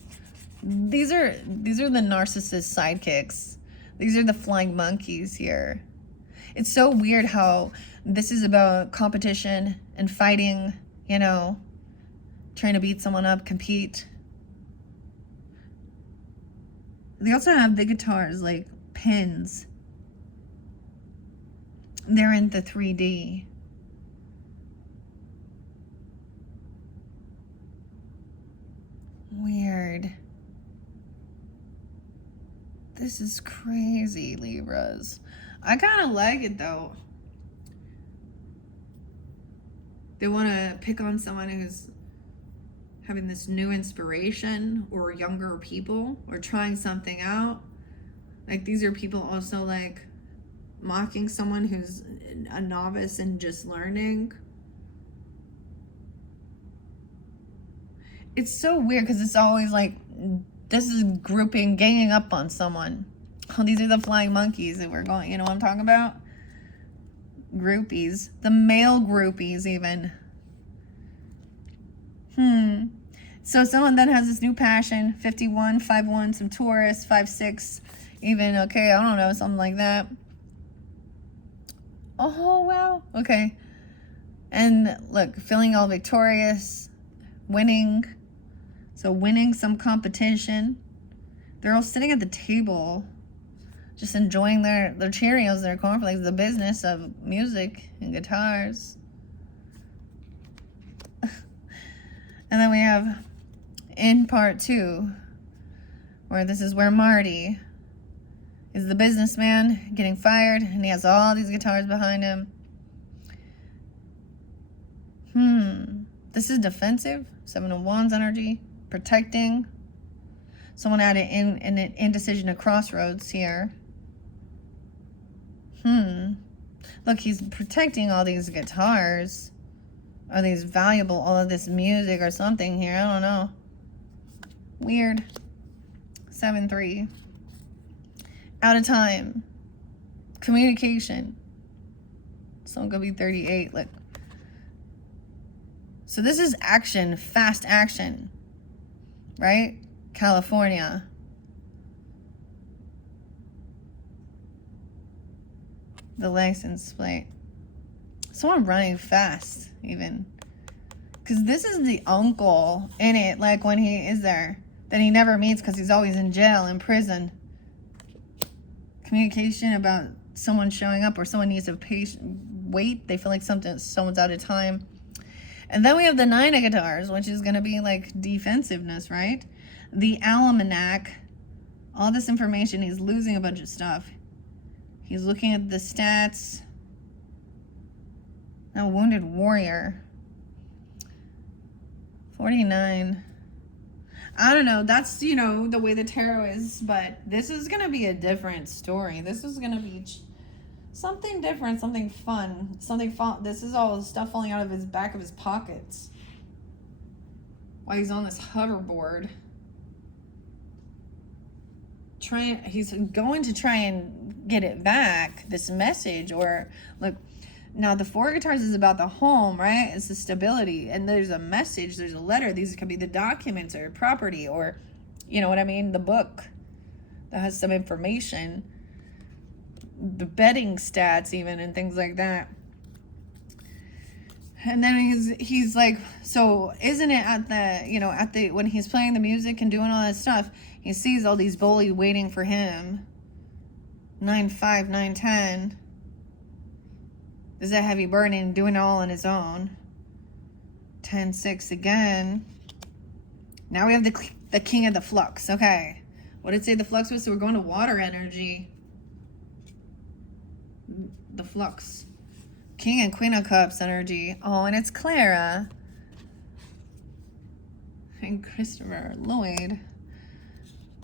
These are the narcissist sidekicks. These are the flying monkeys here. It's so weird how this is about competition and fighting, you know, trying to beat someone up, compete. They also have the guitars, like pins. They're in the 3D. Weird. This is crazy, Libras. I kind of like it though. They want to pick on someone who's having this new inspiration, or younger people, or trying something out. Like, these are people also like mocking someone who's a novice and just learning. It's so weird because it's always like, this is ganging up on someone. Oh, these are the flying monkeys that we're going, you know what I'm talking about? groupies. The male groupies even. So someone then has this new passion. 51, 51, some Taurus, 56, even, okay, I don't know, something like that. Oh, wow. Okay. And look, feeling all victorious, winning. So winning some competition. They're all sitting at the table, just enjoying their Cheerios, their cornflakes, the business of music and guitars. And then we have in part 2, where this is where Marty is the businessman getting fired, and he has all these guitars behind him. This is defensive. 7 of Wands energy, protecting. Someone had an indecision at crossroads here. Look, he's protecting all these guitars. Are these valuable, all of this music or something here? I don't know. Weird. 7-3. Out of time. Communication. Someone could be 38. Look. So this is action, fast action. Right? California. The license plate. Someone running fast, even. Because this is the uncle in it, like when he is there. That he never meets because he's always in jail, in prison. Communication about someone showing up, or someone needs to wait. They feel like someone's out of time. And then we have the 9 of guitars, which is going to be like defensiveness, right? The almanac. All this information, he's losing a bunch of stuff. He's looking at the stats. A wounded warrior. 49. I don't know. That's, the way the tarot is. But this is going to be a different story. This is going to be something different, something fun. This is all stuff falling out of his back of his pockets. While he's on this hoverboard. He's going to try and get it back, this message. Or, look. Now, the 4 guitars is about the home, right? It's the stability. And there's a message. There's a letter. These could be the documents or property or, you know what I mean? The book that has some information. The betting stats even and things like that. And then he's like, so isn't it at the, when he's playing the music and doing all that stuff, he sees all these bullies waiting for him. 9-5, 9-10. Is a heavy burden, doing it all on his own. 10-6 again. Now we have the king of the flux. Okay. What did it say the flux was? So we're going to water energy. The flux. King and Queen of Cups energy. Oh, and it's Clara. And Christopher Lloyd.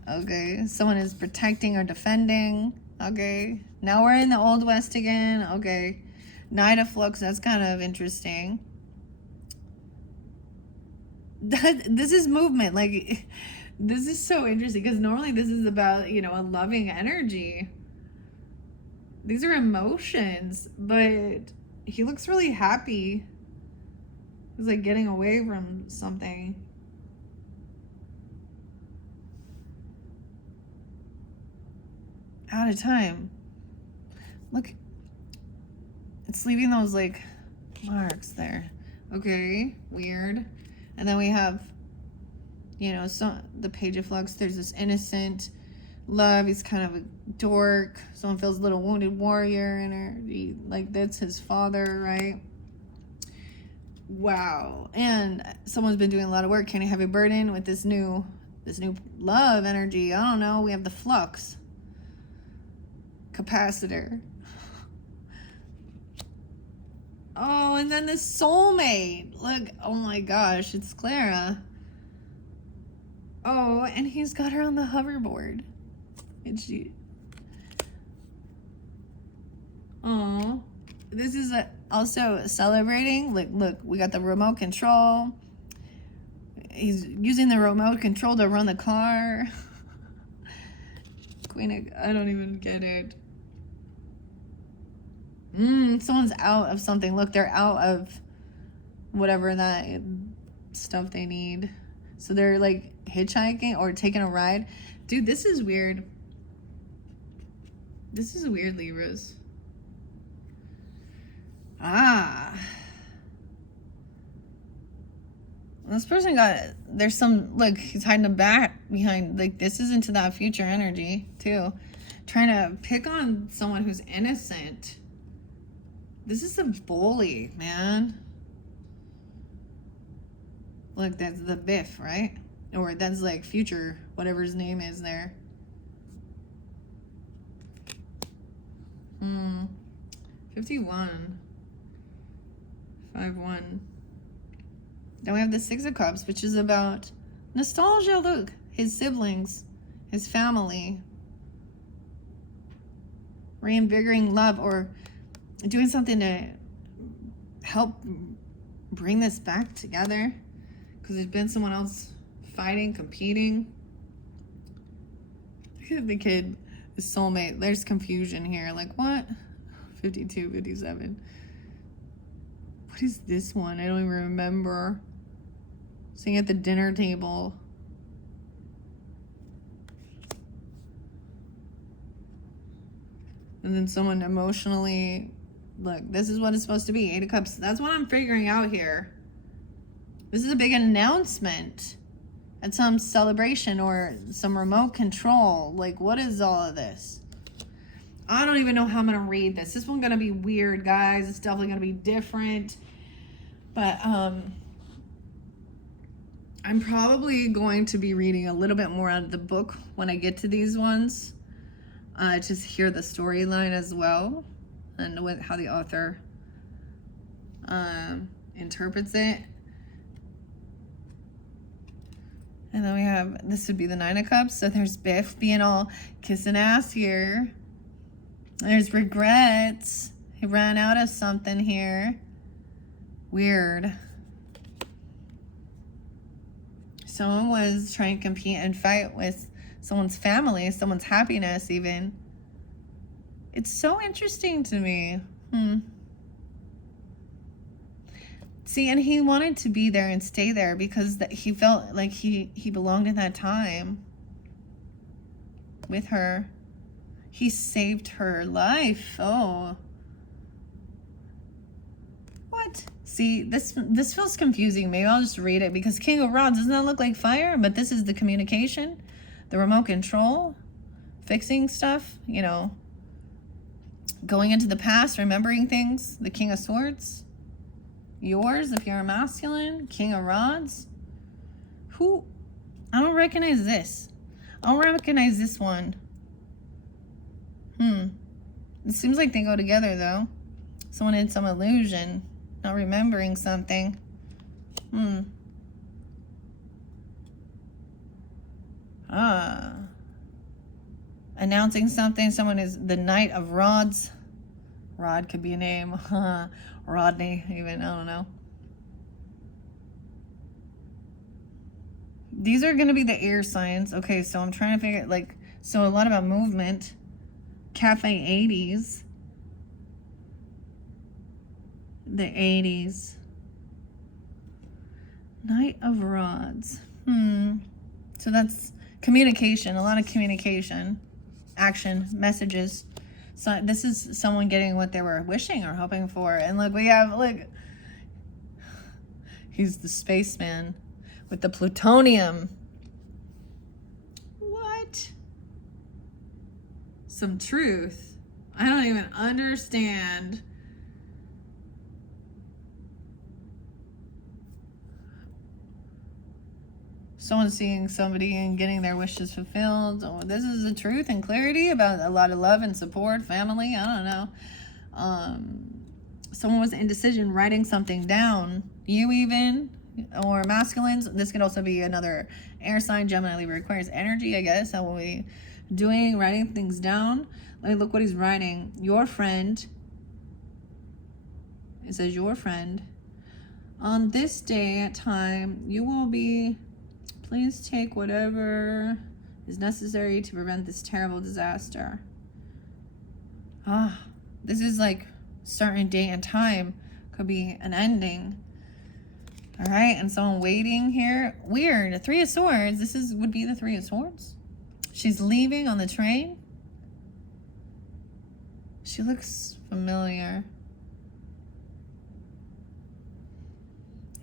Okay. Someone is protecting or defending. Okay. Now we're in the Old West again. Okay. Knight of Flux, that's kind of interesting. This is movement. Like, this is so interesting because normally this is about, a loving energy. These are emotions, but he looks really happy. He's like getting away from something. Out of time. Look. It's leaving those, like, marks there. Okay, weird. And then we have, the Page of Flux. There's this innocent love. He's kind of a dork. Someone feels a little wounded warrior energy. Like, that's his father, right? Wow. And someone's been doing a lot of work. Can he have a burden with this new love energy? I don't know. We have the flux. Capacitor. Oh, and then the soulmate. Look, oh my gosh, it's Clara. Oh, and he's got her on the hoverboard. And she... Oh, this is also celebrating. Look, we got the remote control. He's using the remote control to run the car. Queen of... I don't even get it. Someone's out of something. Look, they're out of whatever that stuff they need. So they're like hitchhiking or taking a ride. Dude, this is weird. This is weird, Libras. This person there's some, look, he's hiding a bat behind, like, this is into that future energy, too. Trying to pick on someone who's innocent. This is a bully, man. Look, that's the Biff, right? Or that's, like, future, whatever his name is there. 51. 5-1. Then we have the Six of Cups, which is about nostalgia. Look, his siblings, his family. Reinvigorating love or doing something to help bring this back together. Because there's been someone else fighting, competing. Look at the kid, his soulmate. There's confusion here. Like, what? 52, 57. What is this one? I don't even remember. Sitting at the dinner table. And then someone emotionally, look, this is what it's supposed to be. 8 of Cups. That's what I'm figuring out here. This is a big announcement at some celebration or some remote control. Like, what is all of this? I don't even know how I'm going to read this. This one's going to be weird, guys. It's definitely going to be different. But I'm probably going to be reading a little bit more out of the book when I get to these ones. Just hear the storyline as well and with how the author interprets it. And then we have, this would be the 9 of Cups. So there's Biff being all kissing ass here. There's regrets. He ran out of something here. Weird. Someone was trying to compete and fight with someone's family, someone's happiness even. It's so interesting to me. See, and he wanted to be there and stay there because he felt like he belonged in that time with her. He saved her life. Oh. What? See, this feels confusing. Maybe I'll just read it because King of Rods does not look like fire, but this is the communication, the remote control, fixing stuff, you know, going into the past, remembering things, the King of Swords. Yours, if you're a masculine, King of Rods. Who? I don't recognize this. I don't recognize this one. It seems like they go together, though. Someone had some illusion, not remembering something. Announcing something. Someone is the Knight of Rods. Rod could be a name. Rodney, even, I don't know. These are going to be the air signs. Okay, so I'm trying to figure, like, so a lot about movement. Cafe 80s. The 80s. Knight of Rods. So that's communication, a lot of communication, action, messages. So this is someone getting what they were wishing or hoping for. And look, we have, look, he's the spaceman with the plutonium. What? Some truth. I don't even understand. Someone seeing somebody and getting their wishes fulfilled. Oh, this is the truth and clarity about a lot of love and support, family. I don't know. Someone was indecision, writing something down. You even, or masculines. This could also be another air sign. Gemini, Libra requires energy, I guess. How will we doing, writing things down? Like, look what he's writing. Your friend. It says your friend. On this day at time, you will be... Please take whatever is necessary to prevent this terrible disaster. This is like certain date and time. Could be an ending. All right, and someone waiting here. Weird. 3 of Swords. Would be the 3 of Swords. She's leaving on the train. She looks familiar.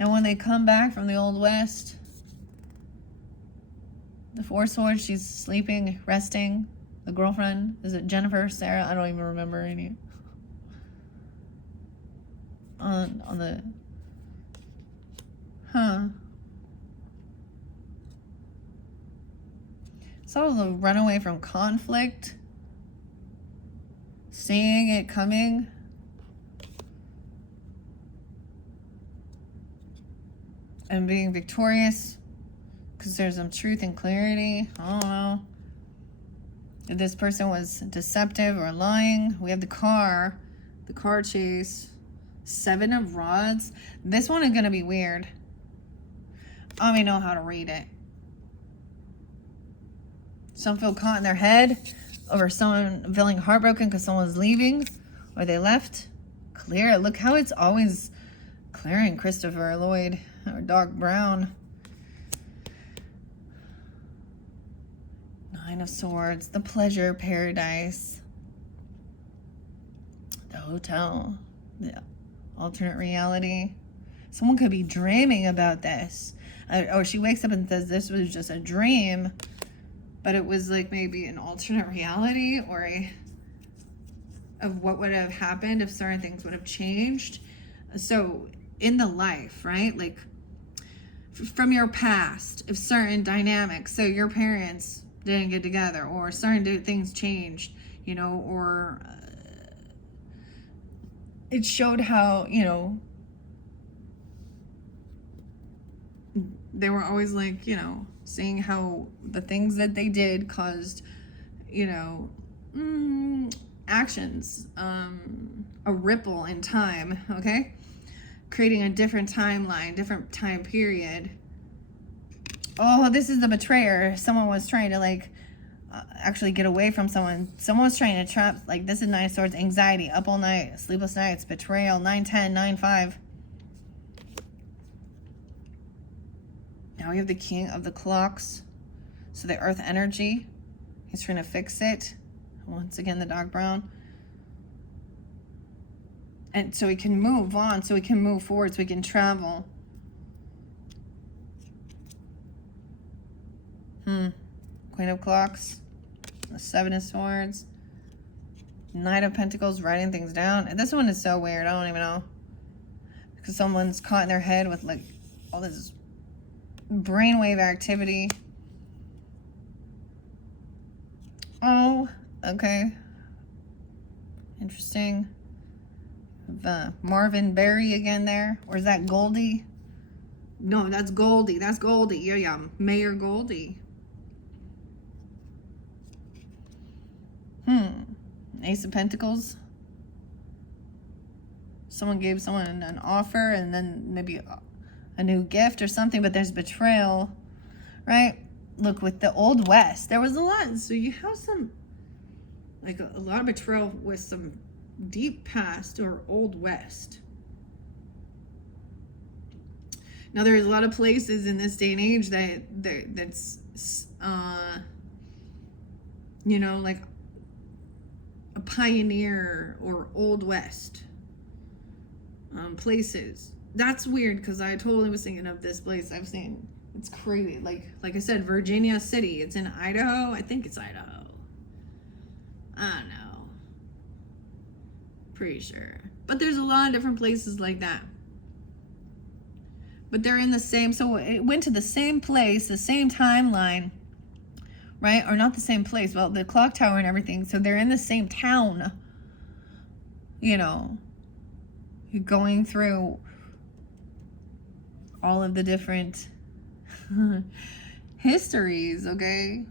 And when they come back from the Old West, the 4 of Swords, she's sleeping, resting. The girlfriend, is it Jennifer, Sarah? I don't even remember any. On the, So the runaway from conflict, seeing it coming. And being victorious because there's some truth and clarity. I don't know if this person was deceptive or lying. We have the car chase, 7 of Rods. This one is going to be weird. I don't even know how to read it. Some feel caught in their head over someone feeling heartbroken because someone's leaving or they left. Clear. Look how it's always clearing, Christopher Lloyd. Or dark brown. 9 of Swords. The pleasure paradise. The hotel. The alternate reality. Someone could be dreaming about this. Or she wakes up and says this was just a dream. But it was like maybe an alternate reality or of what would have happened if certain things would have changed. So in the life, right? Like from your past, if certain dynamics, so your parents didn't get together or certain things changed, you know, or it showed how, you know, they were always like, you know, seeing how the things that they did caused, you know, actions, a ripple in time, okay? Creating a different timeline, different time period. Oh, this is the betrayer. Someone was trying to like actually get away from someone. Someone was trying to trap, like this is 9 of Swords, anxiety, up all night, sleepless nights, betrayal, 9-10, 9-5. Now we have the King of the Clocks. So the earth energy, he's trying to fix it. Once again, the dark brown. And so we can move on, so we can move forward, so we can travel. Queen of Clocks, the 7 of Swords, Knight of Pentacles, writing things down. And this one is so weird, I don't even know. Because someone's caught in their head with like all this brainwave activity. Oh, okay. Interesting. The Marvin Berry again there. Or is that Goldie? No, that's Goldie. That's Goldie. Yeah. Mayor Goldie. Ace of Pentacles. Someone gave someone an offer and then maybe a new gift or something, but there's betrayal, right? Look, with the Old West, there was a lot. So you have some, like a lot of betrayal with some deep past or Old West. Now there's a lot of places in this day and age that's you know, like a pioneer or Old West places. That's weird because I totally was thinking of this place I've seen. It's crazy. Like I said, Virginia City. It's in Idaho. I think it's Idaho. I don't know. Pretty sure. But there's a lot of different places like that. But they're in the same, so it went to the same place, the same timeline, right? Or not the same place, well, the clock tower and everything. So they're in the same town, you know, going through all of the different histories, okay?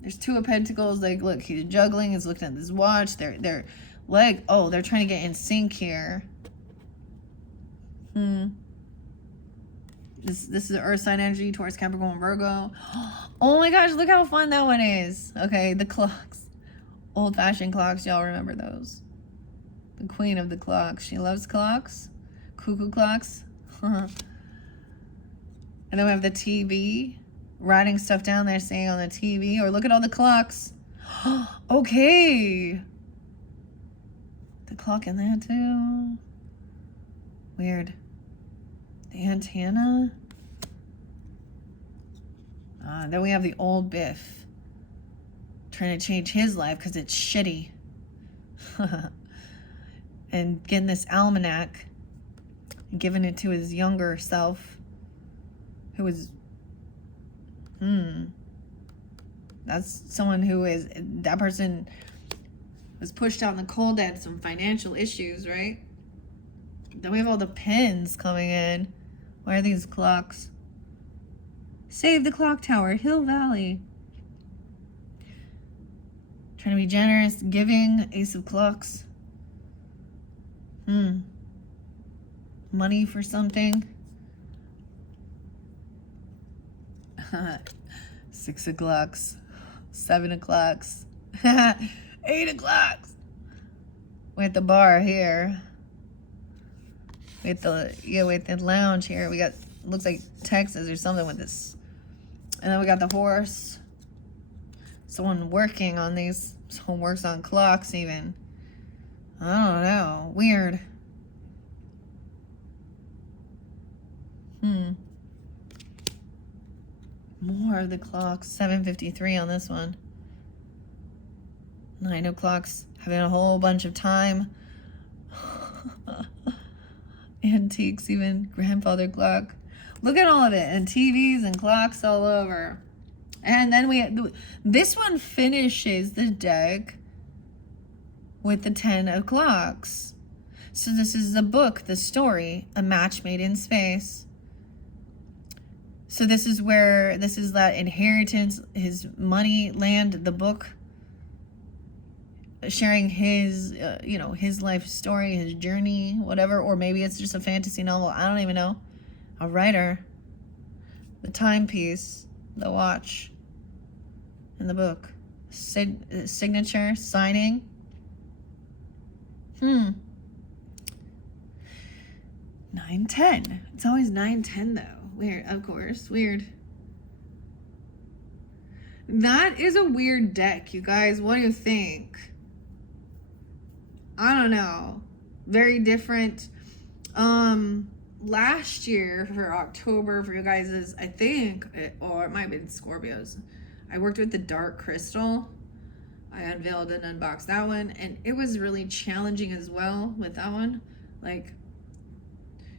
There's 2 of Pentacles, like, look, he's juggling, he's looking at this watch, they're like, oh, they're trying to get in sync here. This is the earth sign energy towards Capricorn, Virgo. Oh my gosh, look how fun that one is. Okay, the clocks. Old-fashioned clocks, y'all remember those. The queen of the clocks. She loves clocks. Cuckoo clocks. And then we have the TV. Writing stuff down there, saying on the TV. Or look at all the clocks. Okay. The clock in there too. Weird. The antenna. Then we have the old Biff. Trying to change his life because it's shitty. And getting this almanac. Giving it to his younger self. Who was... That's someone who is... That person was pushed out in the cold, had some financial issues, right? Then we have all the pins coming in. Why are these clocks? Save the clock tower, Hill Valley. Trying to be generous, giving, Ace of Clocks. Money for something. 6 o'clocks. 7 o'clocks. 8 o'clocks. We're at the bar here. With the lounge here. We got, looks like Texas or something with this. And then we got the horse. Someone working on these. Someone works on clocks even. I don't know. Weird. More of the clocks. 7:53 on this one. 9 o'clocks. Having a whole bunch of time. Antiques even. Grandfather clock. Look at all of it. And TVs and clocks all over. And then this one finishes the deck with the 10 of clocks. So this is the book, the story, A Match Made in Space. So this is that inheritance, his money, land, the book, sharing his, his life story, his journey, whatever. Or maybe it's just a fantasy novel. I don't even know. A writer. The timepiece, the watch, and the book. Signature, signing. 9-10. It's always 9-10 though. Weird, of course. Weird. That is a weird deck, you guys. What do you think? I don't know. Very different. Last year for October for you guys is, I think, or it might have been Scorpios. I worked with the Dark Crystal. I unveiled and unboxed that one, and it was really challenging as well with that one. Like,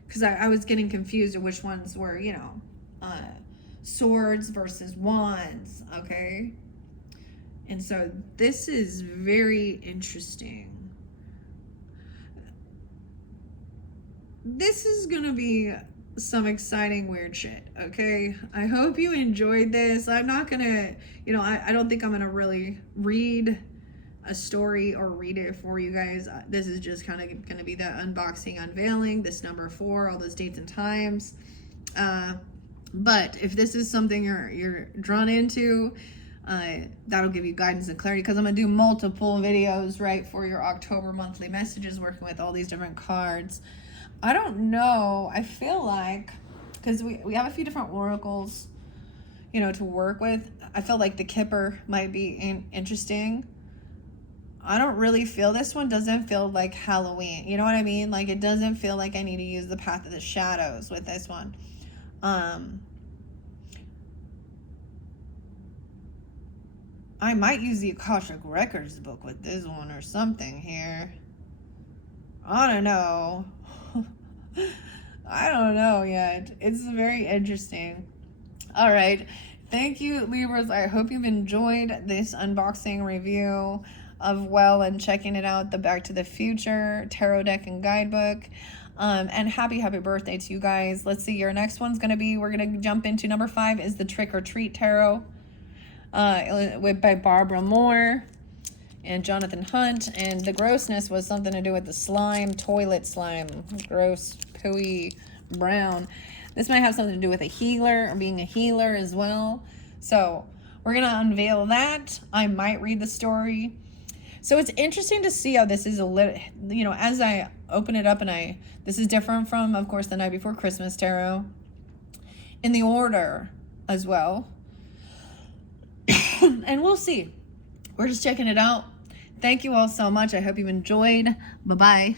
because I was getting confused of which ones were, swords versus wands, okay? And so this is very interesting. This is gonna be some exciting weird shit, okay? I hope you enjoyed this. I'm not gonna, I don't think I'm gonna really read a story or read it for you guys. This is just kind of gonna be the unboxing, unveiling, this number 4, all those dates and times. But if this is something you're drawn into, that'll give you guidance and clarity, because I'm gonna do multiple videos, right, for your October monthly messages, working with all these different cards. I don't know. I feel like, because we have a few different oracles, to work with. I feel like the Kipper might be interesting. I don't really feel this one doesn't feel like Halloween. You know what I mean? Like, it doesn't feel like I need to use the Path of the Shadows with this one. I might use the Akashic Records book with this one or something here. I don't know. I don't know yet. It's very interesting. All right. Thank you, Libras. I hope you've enjoyed this unboxing review of Well and checking it out, the Back to the Future Tarot deck and guidebook. And happy birthday to you guys. Let's see, your next one's going to be, we're going to jump into number 5 is the Trick or Treat Tarot by Barbara Moore and Jonathan Hunt. And the grossness was something to do with the slime, toilet slime, gross, pooey, brown. This might have something to do with a healer or being a healer as well. So we're going to unveil that. I might read the story. So it's interesting to see how this is a little, you know, as I open it up, and this is different from, of course, the Night Before Christmas tarot in the order as well. And we'll see. We're just checking it out. Thank you all so much. I hope you enjoyed. Bye-bye.